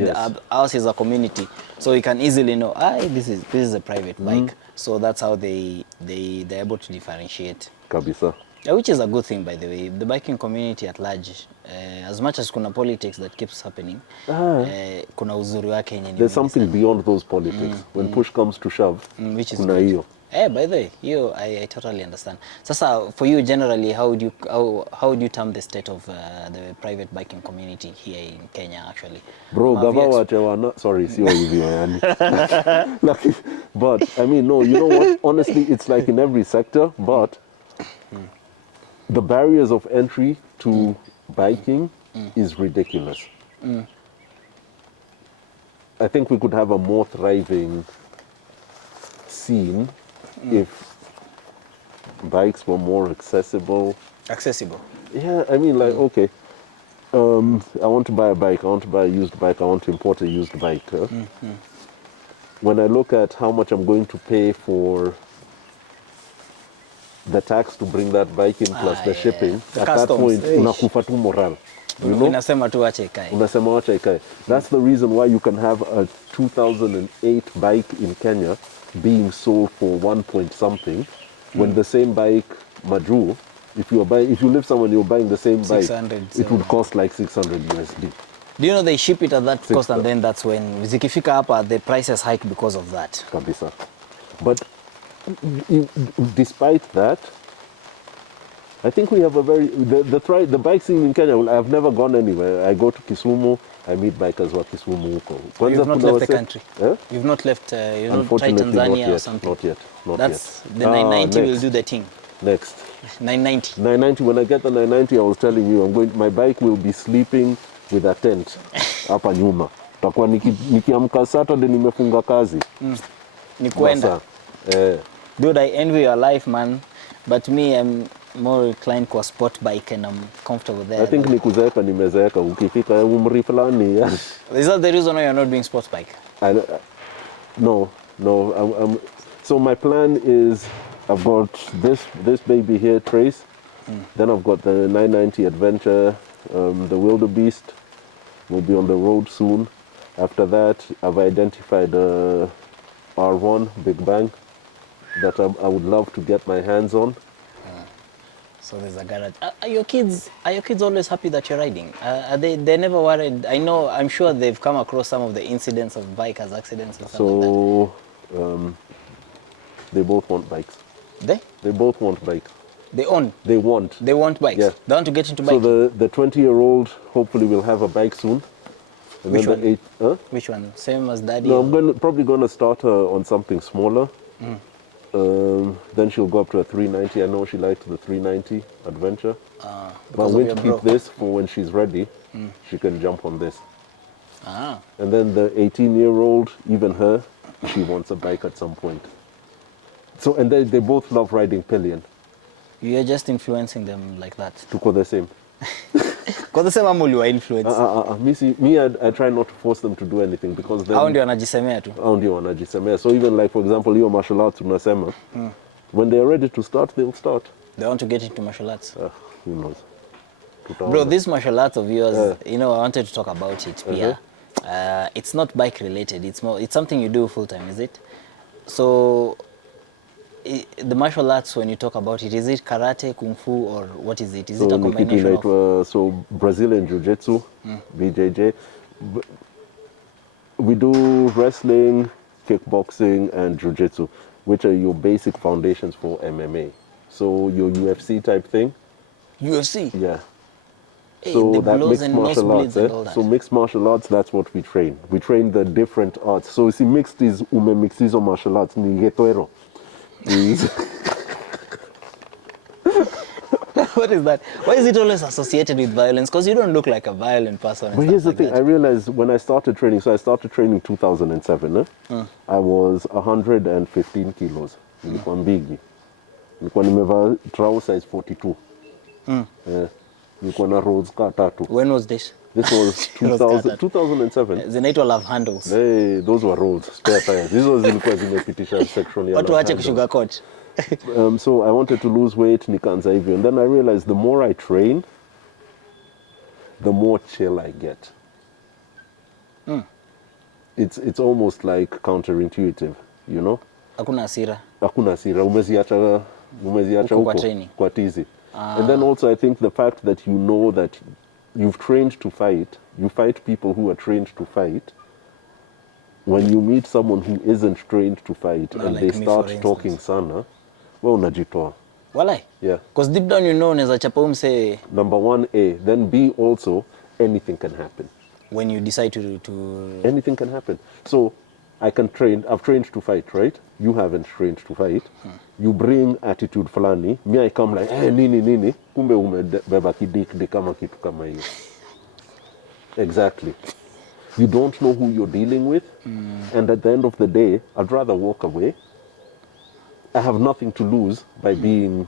ours is a community, so you can easily know, this is a private bike. So that's how they're able to differentiate. Kabisa. Which is a good thing, by the way. The biking community at large, as much as kuna politics that keeps happening, kuna uzuri wake yenye ni There's mingi something sana. beyond those politics. When push comes to shove, Which is kuna good. hiyo. By the way, I totally understand. Sasa, for you generally, how would you term the state of the private biking community here in Kenya, actually? Bro, gava wache wana, sorry, sio hivyo yani. Like, but, I mean, no, you know what? Honestly, it's like in every sector, but the barriers of entry to biking is ridiculous. I think we could have a more thriving scene if bikes were more accessible. Accessible. Yeah, I mean, like, okay, I want to buy a bike, I want to buy a used bike, I want to import a used bike. When I look at how much I'm going to pay for the tax to bring that bike in plus the shipping, The at customs, that point, eish. unakufa tu moral. You know? Unasema tu ache ikae. Unasema wacha ikae. That's the reason why you can have a 2008 bike in Kenya being sold for 1 point something, when the same bike, Maju, if you live somewhere and you're buying the same bike, 600, it would cost like 600 USD. Do you know they ship it at that cost, and then that's when zikifika hapa the prices hike because of that. Kabisa. But despite that, I think we have a very the bike scene in Kenya. I've never gone anywhere. I go to Kisumu, I meet bikers wa Kisumu huko. You've not left the country. Eh? You've not left. You've not tried Unfortunately, Tanzania not yet, or something. Not yet. Not That's yet. the 990 will next. do the thing. Next. 990. 990. When I get the 990, I was telling you, my bike will be sleeping with a tent hapa nyuma. Takuwa nikiamka Saturday nimefunga kazi. Ni kwenda. Dude, I envy your life, man. But me, I'm more inclined kwa sport bike and I'm comfortable there. I think ni kuzeeka nimezeeka. Ukifika umri fulani. Is that the reason why you're not doing sports bike? No. So my plan is I've got this baby here, Trace. Then I've got the 990 Adventure, the Wildebeest. Will be on the road soon. After that, I've identified a R1 Big Bang that I would love to get my hands on. So there's a garage. Are your kids always happy that you're riding? Are they're never worried? I'm sure they've come across some of the incidents of bikers accidents and stuff like that. They both want bikes. They both want bikes. They want bikes. Yeah. They want to get into bikes. So the 20-year-old hopefully will have a bike soon. And Which then one? Which one? Same as daddy? No, I'm probably going to start her on something smaller. Then she'll go up to a 390. I know she likes the 390 Adventure. But I'm going to keep this for when she's ready. She can jump on this. And then the 18-year-old, even her, she wants a bike at some point. So, and they both love riding pillion. You're just influencing them like that. Tuko the same. Kwa the same amuli wa influence. Me, I try not to force them to do anything because then... Hao ndio wanajisemea tu. Hao ndio wanajisemea. So even like, for example, hiyo martial arts tunasema, when they're ready to start, they'll start. They want to get into martial arts. Who knows? Bro, this martial arts of yours, I wanted to talk about it. It's not bike related. It's something you do full time, is it? So the martial arts, when you talk about it, is it karate, kung fu, or what is it? Is it a combination of... So Brazilian Jiu-Jitsu, BJJ. We do wrestling, kickboxing, and Jiu-Jitsu, which are your basic foundations for MMA. So your UFC type thing. UFC? Yeah. Hey, so that blows mixed and martial arts, and all that. So mixed martial arts, that's what we train. We train the different arts. So see, mixed is mixed martial arts, ni getoero. is What is that? Why is it always associated with violence? Because you don't look like a violent person. And But here's the stuff thing, like I that. realized when I started training, so I started training 2007, I was 115 kilos. Nilikuwa mbigi. Nilikuwa nimevaa trau size 42. Nilikuwa na rolls ka tatu. When was this? This was Rolls ka 2000, tatu. 2007. Zinaitwa love handles. Those were rolls, spare tires. Hizo zilikuwa zimepitisha section ya Watu love waache handles. kusugarcoat. So I wanted to lose weight, nikaanza hivyo. And then I realized the more I train, the more chill I get. It's almost like counterintuitive, you know? Hakuna hasira. Hakuna hasira, umeziacha Huko huko kwa training. kwa tizi. And then also I think the fact that you know that you've trained to fight, you fight people who are trained to fight. When you meet someone who isn't trained to fight and like they me, start for talking sana, wewe unajitoa. Walai. Yeah. Because deep down you know unaweza chapa umse Number one, A. Then B, also, anything can happen. when you decide to Anything can happen. So I can train, I've trained to fight, right? You haven't trained to fight. You bring attitude fulani. Me, I come like, hey, nini. Kumbe umebeba kidikdi kama kitu kama hiyo. Exactly. You don't know who you're dealing with. And at the end of the day, I'd rather walk away. I have nothing to lose by being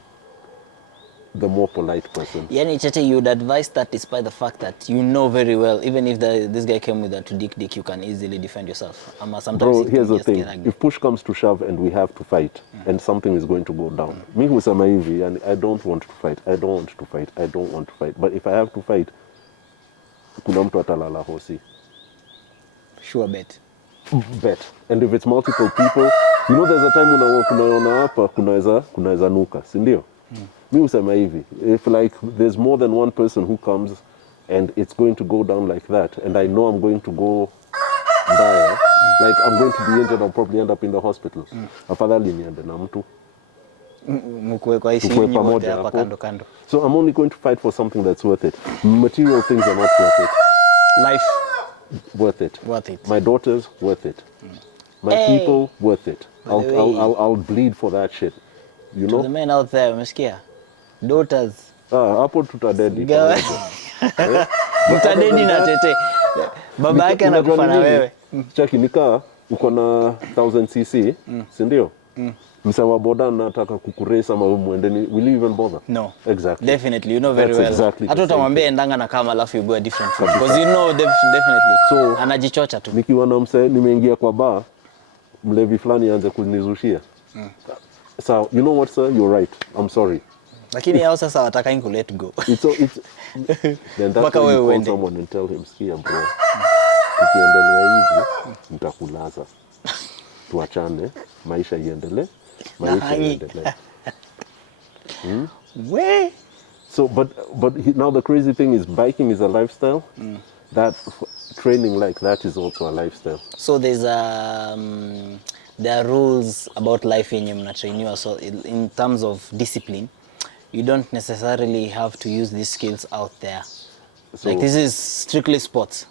the more polite person. Yani Tete, you would advise that despite the fact that you know very well, even if this guy came with a to dick, you can easily defend yourself. Sometimes Bro, it here's can the just thing. get ugly. If push comes to shove and we have to fight, and something is going to go down, me husema hivi, and I don't want to fight. I don't want to fight. I don't want to fight. But if I have to fight, kuna mtu atalala hosi. Sure bet. Bet. And if it's multiple people, you know, there's a time unaona hapa kunaweza nuka, si ndio? Mi husema hivi, if like there's more than one person who comes and it's going to go down like that, and I know I'm going to go dire, like I'm going to be injured, I'll probably end up in the hospital. Afadhali niende na mtu. Mkuwe kwa ishi Tukue nyinyi wote pamoja hapa hapo. kando. So I'm only going to fight for something that's worth it. Material things are not worth it. Life Worth it. worth it. My daughters, worth it. My Hey. people, worth it. By the way. I'll bleed for that shit. You To the know? men out there, umesikia? Daughters. Hapo tutadedi. Gawa. Mtadedi na Tete. Baba yake anakufa na wewe. Chaki nikaa uko na 1000cc, si ndio? Msawa boda nataka kukuresa ama muendeni, will you even bother? No. Exactly. Definitely, you know very That's well. exactly the Hata same utamwambia thing. endanga na kama alafu you go a different route. Because you know definitely. So- Anajichocha tu. Nikiwa na mse nimeingia kwa bar, mlevi fulani aanze kunizushia. So, you know what sir, you're right. I'm sorry. Lakini hao sasa wataka ku let go. It's then that's Mpaka why wewe you call uende. someone and tell him, sikia bro, tukiendelea hivi nitakulaza, tuachane, maisha iendelee, maisha Nahangi. iendelee. We. So now the crazy thing is biking is a lifestyle. That training like that is also a lifestyle. So there are rules about life yenye mnatrainiwa, so in terms of discipline you don't necessarily have to use these skills out there. So, Like this is strictly sports.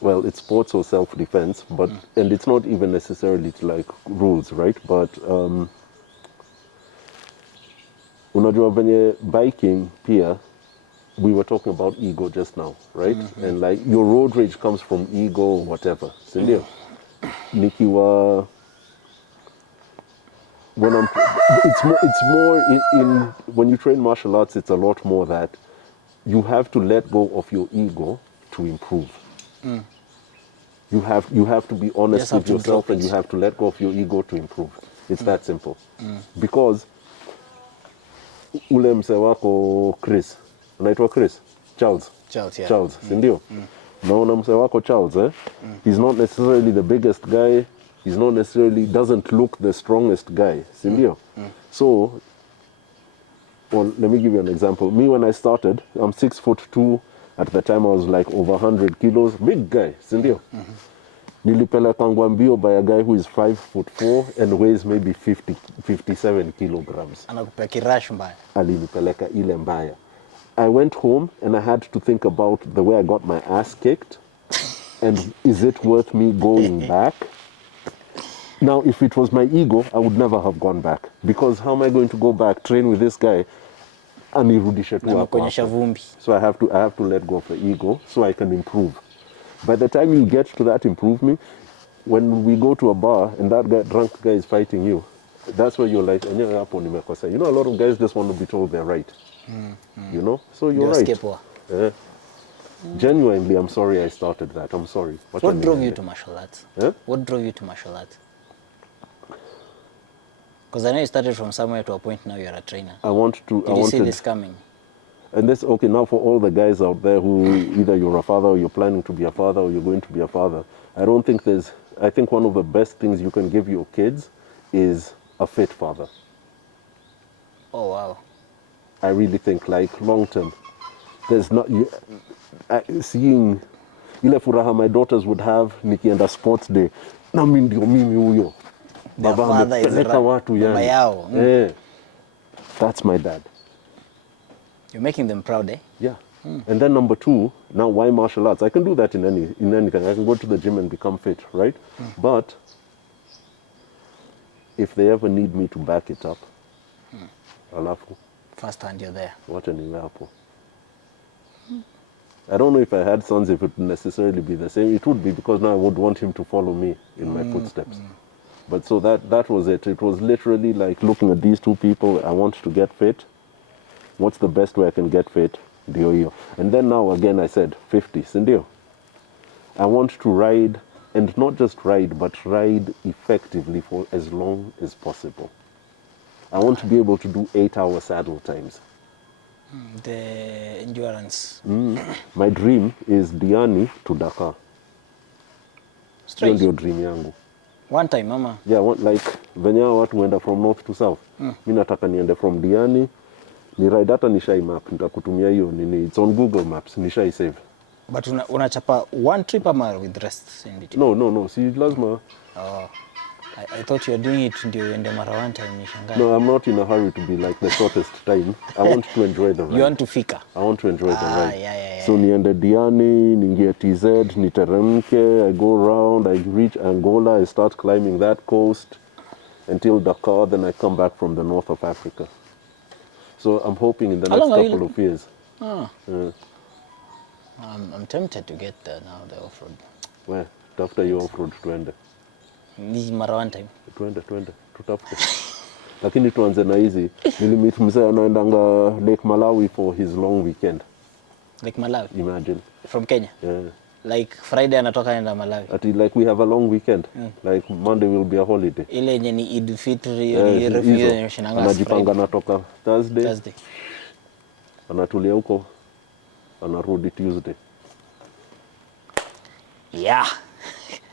well, it's sports or self-defense, but and it's not even necessarily to like rules, right? But unajua venye biking pia, we were talking about ego just now, right? And like your road rage comes from ego or whatever, si ndio? Nikiwa when it's more in when you train martial arts, it's a lot more that you have to let go of your ego to improve. You have to be honest Just have with to yourself, drop and it. you have to let go of your ego to improve. It's that simple. Because ule mse wako Chris, unaitwa Chris? Charles, yeah. Charles, si ndio? Naona mse wako Charles, he's not necessarily the biggest guy, he's not necessarily, doesn't look the strongest guy, si ndio? So, well, let me give you an example. Me, when I started, I'm 6'2". At the time, I was like over 100 kilos. Big guy, si ndio? Nilipelekangwa mbio by a guy who is 5'4" and weighs maybe 57 kilograms. Anakupea kirash mbaya. Alinipeleka ile mbaya. I went home and I had to think about the way I got my ass kicked, and is it worth me going back? Now, if it was my ego, I would never have gone back. Because how am I going to go back, train with this guy, anirudishe tu Na hapo mkuonyesha hapo? vumbi. So I have to let go of the ego so I can improve. By the time you get to that improvement, when we go to a bar and that drunk guy is fighting you, that's where you're like, "Enyewe hapo nimekosa." You know, a lot of guys just want to be told they're right. You know, so you're Ndio right. asikie poa. Yeah. Genuinely, I'm sorry I started that. I'm sorry. What drove you to martial arts? Eh? What drove you to martial arts? Because I know you started from somewhere to a point now you're a trainer. Did you see this coming? And this, okay, now for all the guys out there who either you're a father or you're planning to be a father or you're going to be a father, I think one of the best things you can give your kids is a fit father. Oh, wow. I really think, like, long term, there's not, seeing ile furaha my daughters would have nikienda sports day, na mimi ndio mimi huyo. Their Baba father is amepeleka watu baba yani. yao. That's my dad. You're making them proud, eh? Yeah. And then number two, now why martial arts? I can do that in anything. I can go to the gym and become fit, right? But if they ever need me to back it up, alafu, First hand, you're there. wacha niwe hapo. I don't know if I had sons, if it would necessarily be the same. It would be because now I would want him to follow me in my footsteps. But so that was it. It was literally like looking at these two people. I want to get fit. What's the best way I can get fit? Ndio hiyo. And then now again I said 50, sindio? I want to ride, and not just ride, but ride effectively for as long as possible. I want to be able to do 8-hour saddle times. The endurance. My dream is Diani to Dakar. Hiyo Straight. ndio dream yangu. One time, mama. Yeah, like venye hao watu wenda from north to south. Mi nataka niende from Diani, ni ride hata nishai map, nitakutumia hiyo nini, it's on Google Maps, nishai save. But unachapa one trip ama with rest in between? No, si lazima. Oh. I thought you were doing it ndio uende mara one time nishangae. No, I'm not in a hurry to be like the shortest time. I want to enjoy the ride. You want to fika? I want to enjoy the ride. Yeah. So niende Diani, niingie TZ, niteremke, I go around, I reach Angola, I start climbing that coast until Dakar, then I come back from the north of Africa. So I'm hoping in the How next long are you- couple of years. I'm tempted to get there now, the off-road. Where? Tafuta hiyo off-road tuende. Ni mara one time. Twende, tutafute. Lakini tuanze na hizi. Nilimit mzee anaendanga Lake Malawi for his long weekend. Like Malawi? Imagine. From Kenya? Yeah. Like Friday anatoka enda Malawi. Like we have a long weekend. Like Monday will be a holiday. Ile yenye ni Eid Fitri, Yeah, hiyo refu hizo. yenye shinanga Anajipanga natoka Thursday, Thursday. anatulia huko, anarudi Tuesday. Yeah.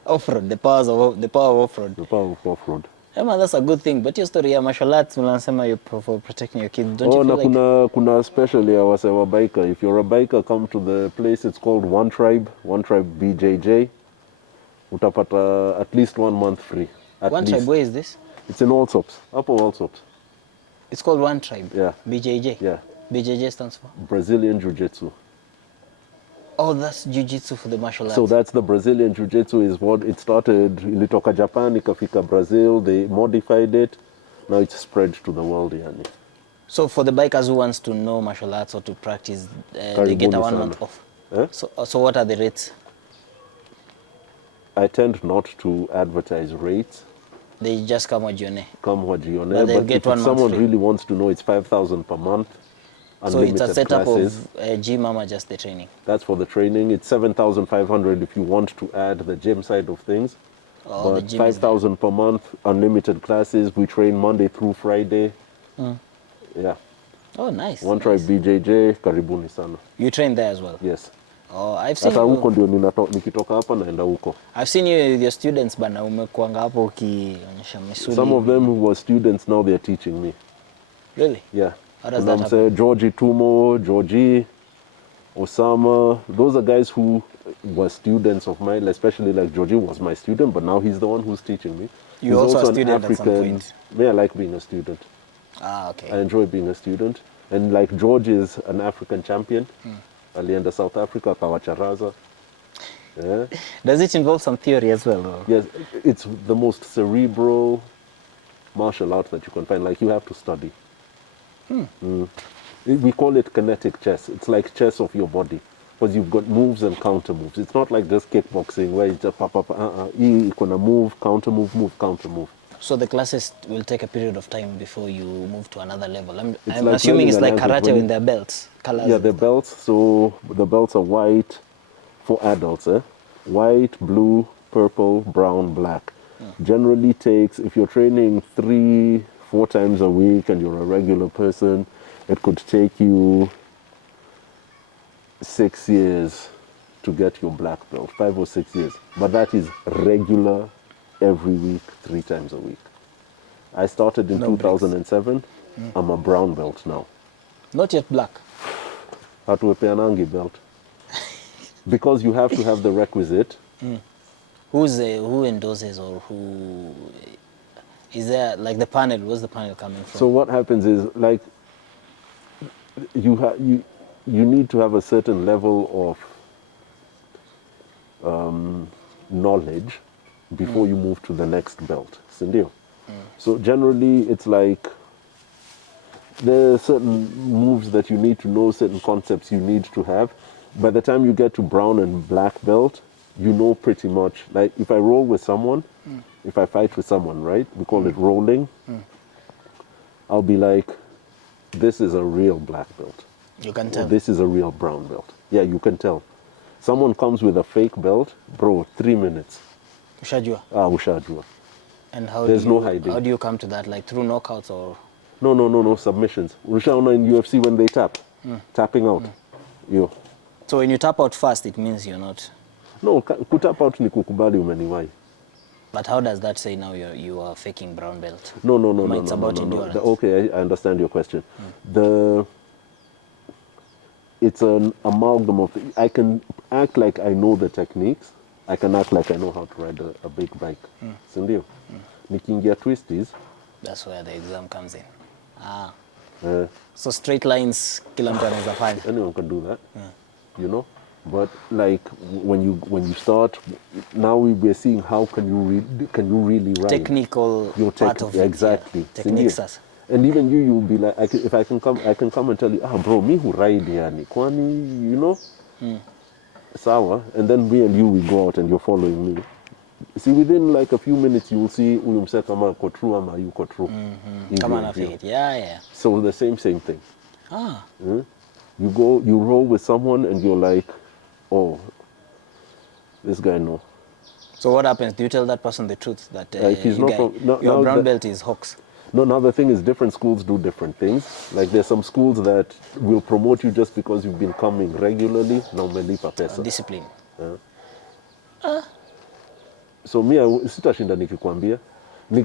Off-road, the power of off-road. The power of off-road. Yeah, man, that's a good thing. But your story ya martial arts, unasema you for protecting your kids. Don't you Na feel like... kuna especially ya wase wa biker. If you're a biker, come to the place. It's called One Tribe BJJ. Utapata at least 1 month free. One Tribe, where is this? It's in Allsops. Hapo Allsops. It's called One Tribe? Yeah. BJJ? Yeah. BJJ stands for? Brazilian Jiu-Jitsu. Oh, that's jiu-jitsu for the martial arts. So that's the Brazilian Jiu-Jitsu is what it started. Ilitoka Japan, ikafika Brazil. They modified it. Now it's spread to the world. Yani. So for the bikers who wants to know martial arts or to practice, they get a 1 month off. Eh? So what are the rates? I tend not to advertise rates. They just come wajione. Come wajione. But they'll But get if 1 month someone free. really wants to know, it's 5,000 per month. So it's a Unlimited setup classes. of gym ama just the training? That's for the training. It's 7,500 if you want to add the gym side of things. Oh, the But gym is 5,000 per month, unlimited classes. We train Monday through Friday. Yeah. Oh, nice. One Tribe BJJ, karibuni sana. You train there as well? Yes. Oh, I've seen Hata you. huko ndio nikitoka hapa naenda huko. I've seen you with your students bana, umekuanga hapo ukionyesha misuli. Some of them who were students now they're teaching me. Really? Yeah. How does Kuna that mse Georgie Tumo, Georgie, Osama. Those are guys who were students of mine, especially like Georgie was my student, but now he's the one who's teaching me. You're also a an student at some point. Yeah, I like being a student. Ah, I okay. enjoy being a student. And like George is an African champion. Alienda South Africa, akawacharaza. Yeah. Does it involve some theory as well? Or? Yes, it's the most cerebral martial art that you can find. Like, you have to study. We call it kinetic chess. It's like chess of your body. Because you've got moves and counter moves. It's not like just kickboxing where you just pop. You're going to move, move, counter move. So the classes will take a period of time before you move to another level. It's I'm like assuming learning it's a like language karate when in their belts, colors. Yeah, and the stuff. belts. So the belts are white for adults. White, blue, purple, brown, black. Generally takes, if you're training 3-4 times a week and you're a regular person, it could take you 6 years to get your black belt, 5 or 6 years. But that is regular, every week, 3 times a week. I started in No breaks. 2007. I'm a brown belt now. Not yet black. Hatuepeanangi belt. Because you have to have the requisite. Who endorses or who is there? Like the panel, where's the panel coming from? So what happens is, like, you need to have a certain level of knowledge before you move to the next belt. Sindio? So generally, it's like there are certain moves that you need to know, certain concepts you need to have. By the time you get to brown and black belt, you know pretty much. Like, if I roll with someone, if I fight with someone, right? We call it rolling. I'll be like, this is a real black belt. You can Or tell. this is a real brown belt. Yeah, you can tell. Someone comes with a fake belt, bro, 3 minutes. Ushajua. Ushajua. And how There's do you, no hiding. How do you come to that? Like through knockouts or? No, submissions. Ulishaona in UFC when they tap? Tapping out. Yo. So when you tap out fast, it means you're not. No, kutap out ni kukubali umeniwai. But how does that say now you are faking brown belt? No. It's about endurance. Okay, I understand your question. It's an amalgam of. I can act like I know the techniques. I can act like I know how to ride a big bike. Sindio? Nikiingia twisties. That's where the exam comes in. Ah. Uh, So straight lines, kila mtu anaweza fanya. Anyone can do that. You know. But like when you start, now we're seeing how can you really ride. Technical Your part of it. exactly. Yeah. Techniques Sindio? sasa. And even you'll be like, if I can come and tell you, bro, me who ride yani, kwani, you know, sawa. And then me and you, we go out and you're following me. See, within like a few minutes, you will see uyumse kama uko true ama yuko true. Come on, I feel it. Yeah. So the same thing. Ah. You roll with someone and you're like, oh, this guy no. So what happens? Do you tell that person the truth that If he's not from- no, your now brown that- belt is Hawks? No, now the thing is different schools do different things. Like there's some schools that will promote you just because you've been coming regularly. Na umelipa pesa. Discipline. So mi sitashinda nikikwambia. Ni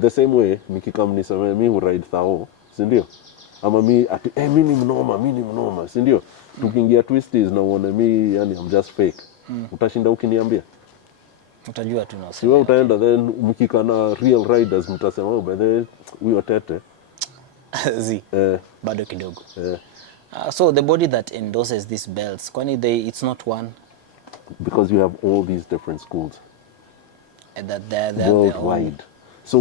the same way nikikam niseme mi huride thao, si ndio? Ama mi ati mi ni mnoma, si ndio? Tukiingia twisties na uone mi yani I'm just fake. Utashinda ukiniambia? Utajua tu na Si wewe utaenda then mkika na real riders mtasema by the way huyo Tete. Z. Bado kidogo. Eh, So the body that endorses these belts, kwani it's not one, because you have all these different schools and that they're their own. worldwide. So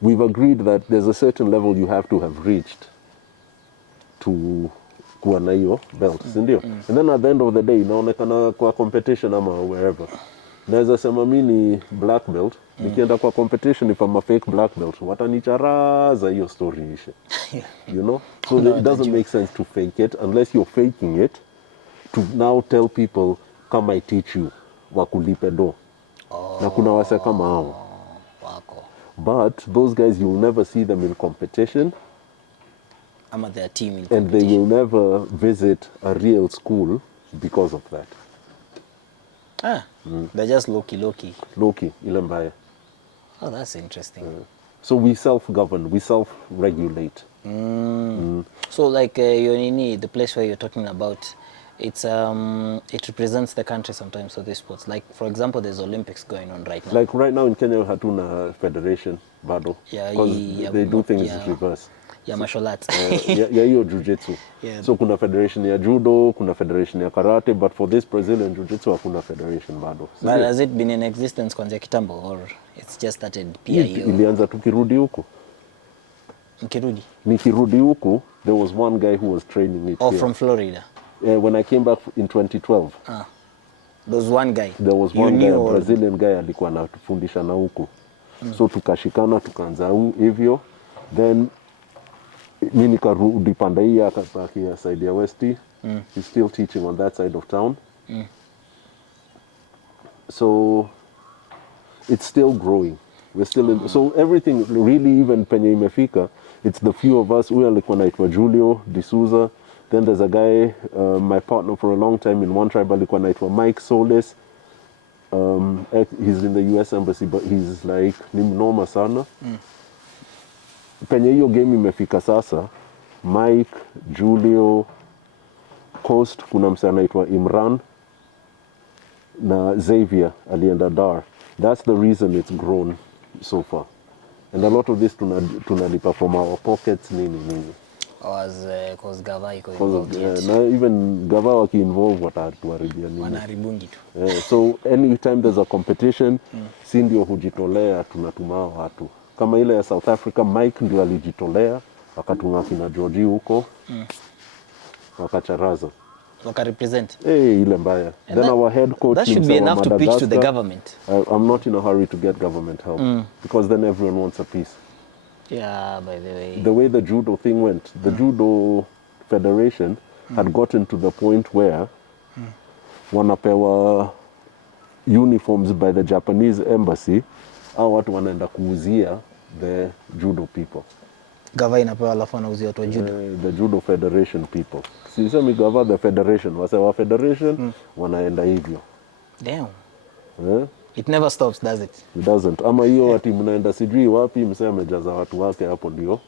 we've agreed that there's a certain level you have to have reached to kuwa na hiyo belt, si ndio? And then at the end of the day inaonekana kwa competition ama wherever. Naweza sema mimi ni black belt, nikienda kwa competition if I'm a fake black belt, watanicharaza hiyo story ishe. You know? So No, it doesn't make sense to fake it unless you're faking it to now tell people come I teach you wakulipe do. Na kuna wase kama hao. Wako. But those guys, you'll never see them in competition, Ama their team in and they competition. will never visit a real school because of that. They're just low-key. Loki, ile mbaya. Oh, that's interesting. So we self-govern, we self-regulate. So like the place where you're talking about, it represents the country sometimes for these sports. Like for example, there's Olympics going on right now. Like right now in Kenya, hatuna federation bado. Yeah, Because yeah, they do not- things yeah. reverse. ya martial arts. ya hiyo jiu-jitsu. Yeah. So kuna federation ya judo, kuna federation ya karate, but for this Brazilian jiu-jitsu hakuna federation bado. But has it been in existence kwanzia kitambo or it's just started pia hiyo? Ilianza tukirudi huko. Nikirudi huko, there was one guy who was training it here. From Florida? When I came back in 2012. There was one guy? There was one guy, a Brazilian guy alikuwa anatufundisha na huko. So tukashikana, tukaanza hivyo. Then mimi nikarudi pande hii akapakia side ya West. He's still teaching on that side of town. So it's still growing. We're still in, so everything really, even penye imefika, it's the few of us. Huyu alikuwa naitwa Julio D'Souza. Then there's a guy, my partner for a long time in one tribe, alikuwa naitwa Mike Solis. He's in the US embassy, but he's like ni mnoma sana. Penye hiyo game imefika sasa, Mike, Julio, Coast, kuna msee anaitwa Imran na Xavier alienda Dar. That's the reason it's grown so far. And a lot of this tunalipa from our pockets nini. Cause Gava iko involved. Na even Gava waki involve watatuharibia nini. Wanaharibungi tu. So anytime there's a competition, si ndio hujitolea tunatuma watu. Kama ile ya South Africa, Mike ndio alijitolea, akatunga kina Georgie huko, wakacharaza. Waka-represent? Ile mbaya. And then our head coach, that should be enough to pitch to the government. I'm not in a hurry to get government help, because then everyone wants a piece. Yeah, by the way. The way the judo thing went, the judo federation had gotten to the point where wanapewa uniforms by the Japanese embassy, au watu wanaenda kuuzia the judo people. Gava inapewa alafu wanauzia watu wa judo. The judo federation people. Sisemi gava, the federation. Wasewa federation, wanaenda hivyo. Damn. It never stops, does it? It doesn't. Ama hiyo ati mnaenda sijui wapi, msee amejaza watu wake hapo ndio.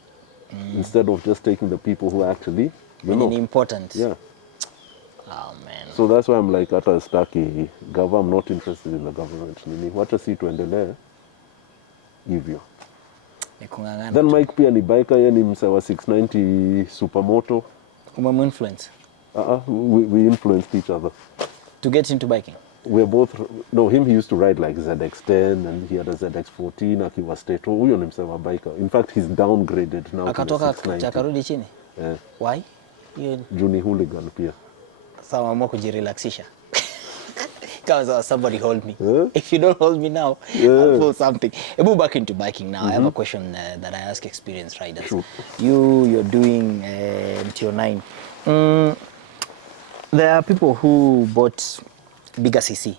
Instead of just taking the people who actually, you know. Important. Yeah. Oh man. So that's why I'm like, hata staki gava, I'm not interested in the government. Nini, wacha si tuendelee hivyo. Then Mike pia ni biker, yeye ni msee wa 690 supermoto. Influence? We influenced each other. To get into biking? We're both, no, he used to ride like ZX10 and he had a ZX14 akiwa Stato. Huyo ni msee wa biker. In fact, he's downgraded now. Akatoka chakarudi chini? Yeah. Why? Juni hooligan pia. Sawa mwa kujirelaxisha. Because somebody hold me. If you don't hold me now, I'll pull something. Move back into biking now. I have a question that I ask experienced riders. Sure. You're doing MTO9. There are people who bought bigger CC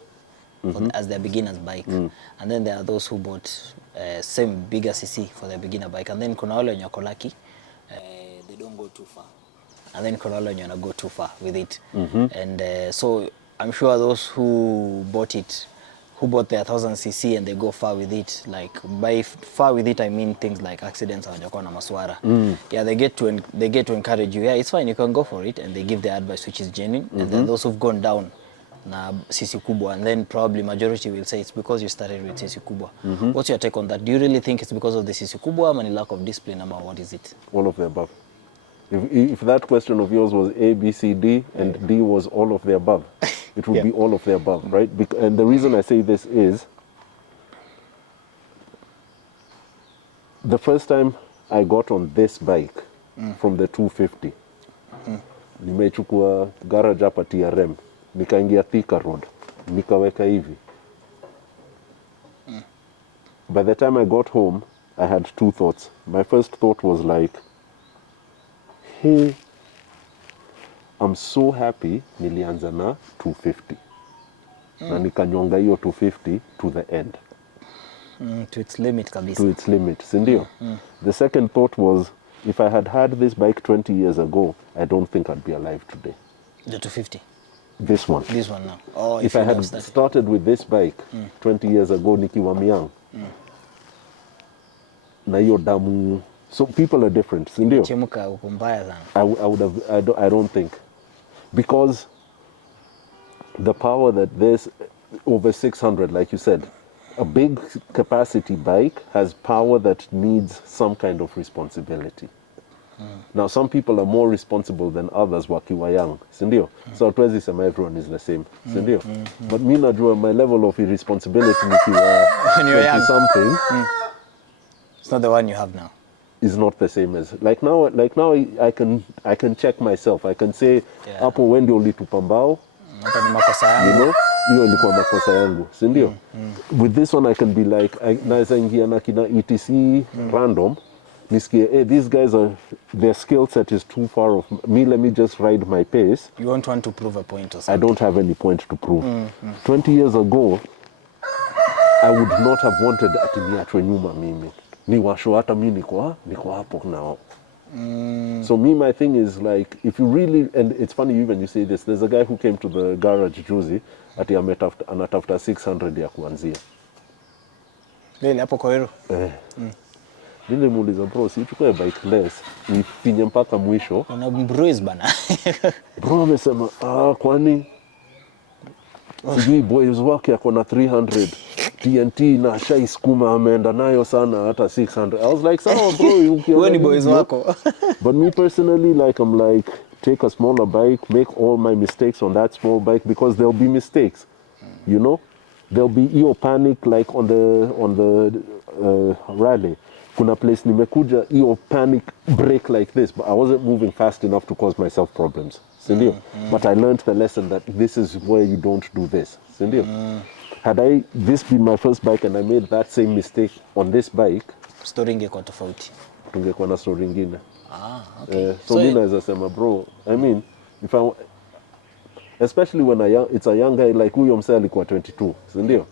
as their beginner's bike. And then there are those who bought same bigger CC for their beginner bike. And then kuna wale wenye wako lucky, they don't go too far. And then kuna wale wenye wana go too far with it. And so I'm sure those who bought their 1000cc and they go far with it, like by far with it I mean things like accidents hawajakuwa na maswara. Yeah, they get to encourage you. Yeah, it's fine, you can go for it, and they give their advice which is genuine. And then those who've gone down na cc kubwa, and then probably majority will say it's because you started with cc kubwa. What's your take on that? Do you really think it's because of the cc kubwa or lack of discipline, or what is it? All of the above. If that question of yours was A, B, C, D, and D was all of the above, it would be all of the above, right? And the reason I say this is, the first time I got on this bike from the 250, nimechukua garage hapa TRM, nikaingia Thika Road, nikaweka hivi. By the time I got home, I had two thoughts. My first thought was like, hey, I'm so happy nilianza na 250. Na nikanyonga hiyo 250 to the end. To its limit kabisa. To its limit, sindio? The second thought was, if I had had this bike 20 years ago, I don't think I'd be alive today. The 250? This one. This one now. Oh, if I had started with this bike 20 years ago, nikiwa myang, na hiyo damu. So people are different, sindio? Chemuka uko mbaya sana. I don't think. Because the power that there's over 600, like you said, a big capacity bike has power that needs some kind of responsibility. Now some people are more responsible than others wakiwa young, si ndio? So hatuwezi sema everyone is the same, si ndio? But mi najua my level of irresponsibility nikiwa When you're 20 young. something It's not the one you have now. is not the same as like now I can check myself. I can say hapo wewe ndio ulitupa mbao, Hata ni makosa yangu. you know, hiyo ilikuwa makosa yangu, si ndio? With this one I can be like naweza ingia na kina etc random nisikie, hey, these guys are, their skill set is too far off me, let me just ride my pace. You won't want to prove a point or I something. don't have any point to prove. 20 years ago I would not have wanted ati niachwe nyuma mimi ni washo hata mi niko hapo now. So me, my thing is like, if you really, and it's funny even you say this, there's a guy who came to the garage juzi ati anatafuta 600 ya kuanzia. Really, hapo kwa hilo? Nilimuuliza bro, si uchukue bike less nifinye mpaka mwisho. Una bruise bana. Bro amesema kwani sijui boys wake ako na 300 TNT na shaiskuma ameenda nayo sana hata 600. I was like, sawa bro, Wewe ni boys wako. But me personally, like, I'm like, take a smaller bike, make all my mistakes on that small bike, because there'll be mistakes, you know? There'll be your panic, like on the rally. Kuna place nimekuja, your panic break like this, but I wasn't moving fast enough to cause myself problems. Sindio? But I learned the lesson that this is where you don't do this. Sindio? Had this been my first bike and I made that same mistake on this bike, Story ingekuwa tofauti. tungekuwa na story ingine. Okay. So mi naweza sema bro, I mean, especially when it's a young guy like huyo msee alikuwa 22, si ndio?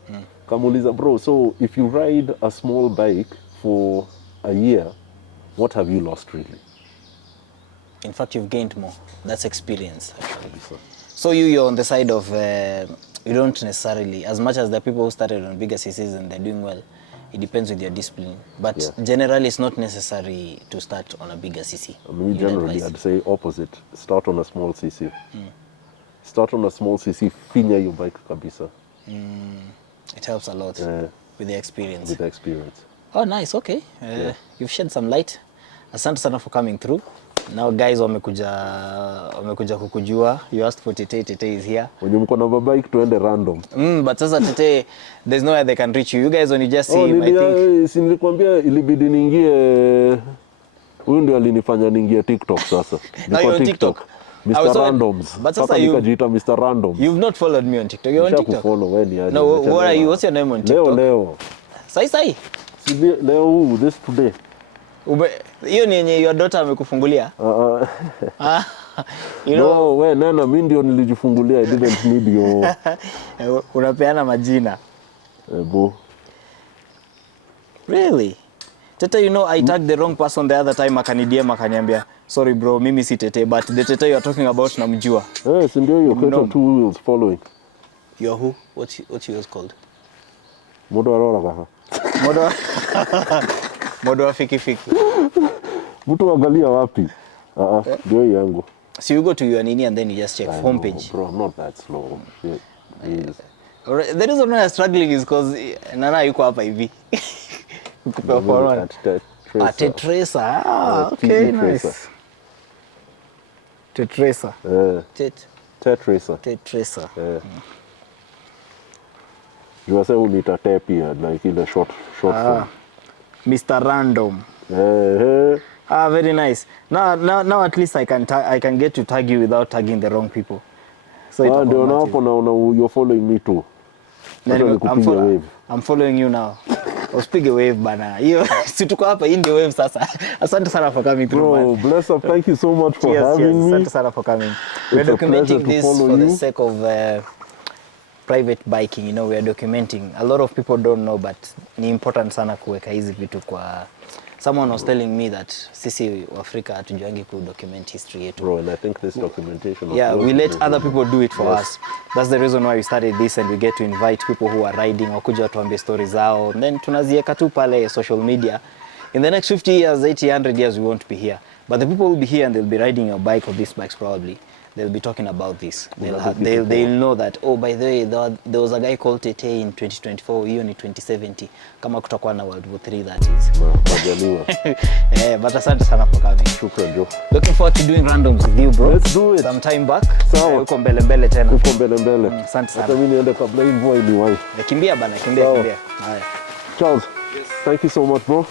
Kamuuliza bro, so if you ride a small bike for a year, what have you lost really? In fact, you've gained more. That's experience. So you're on the side of, you don't necessarily, as much as the people who started on bigger CCs and they're doing well, it depends with your discipline. But generally, it's not necessary to start on a bigger CC. I mean, generally, I'd say opposite. Start on a small CC. Start on a small CC, finya your bike kabisa. It helps a lot with the experience. With the experience. Oh, nice. Okay. You've shed some light. Asante sana for coming through. Now guys wamekuja kukujua. You asked for Tete. Tete is here. Wenye mko na bike tuende random. But sasa Tete, there's no way they can reach you. You guys when you just see him, I think. Si nilikwambia ilibidi niingie, huyu ndio alinifanya niingie TikTok sasa. Now you're on TikTok. Mr. Randoms. But sasa Papa nikajiita Mr. Randoms. You've not followed me on TikTok. You're on TikTok. Follow when you No, what are you? What's your name on TikTok? Leo. Sai. Leo, this today. Hiyo ni yenye your daughter amekufungulia? You know, no, we nena mimi ndio nilijifungulia, I didn't need your unapeana majina. Bo. Really? Tete, you know, I tagged the wrong person the other time, akanidia akaniambia, sorry bro, mimi si Tete, but the Tete you are talking about namjua. Si ndio hiyo kwa 2 wheels following. You're who? What's yours called? Modo arora kaka. Modo wa fiki. Mtu angalia wapi? Ndio yangu. So you go to your nini and then you just check homepage. Bro, I'm not that slow. Shit. The reason why I'm struggling is because Nana yuko hapa hivi. Tetresa. Okay, nice. Tetresa. Tetresa. You say unita tape here, like in a short form. Mr. Random. Very nice. Now at least I can get to tag you without tagging the wrong people. So ndio na hapo naona you're following me too. I'm following you now. Usipige wave bana. Hiyo si tuko hapa, hii ndio wave sasa. Asante sana for coming through, bro, man. Bless up. Thank you so much for having me. Asante sana for coming. We're documenting this for the sake of private biking. You know, we are documenting. A lot of people don't know, but ni important sana kuweka hizi vitu kwa. Someone was telling me that sisi wa Afrika hatujuangi ku document history yetu. Bro, and I think this documentation. We let other people do it for us. That's the reason why we started this, and we get to invite people who are riding, wakuja watuambie stories zao. And then tunazieka tu pale social media. In the next 50 years, 80, 100 years, we won't be here. But the people will be here and they'll be riding your bike or these bikes probably. they'll be talking about this. They'll They'll know that, oh, by the way, there was a guy called Tete in 2024, hiyo ni 2070. Kama kutakuwa na World War 3, that is. Majaliwa. But asante sana for coming. Shukran, Joe. Looking forward to doing randoms with you, bro. Let's do it. Some time back. Sawa. Uko mbele mbele tena. Uko mbele mbele. Asante sana. Hata mimi niende kabla hii mvua iniwahi. Kimbia bana, kimbia. Sawa. Haya. Charles, thank you so much, bro.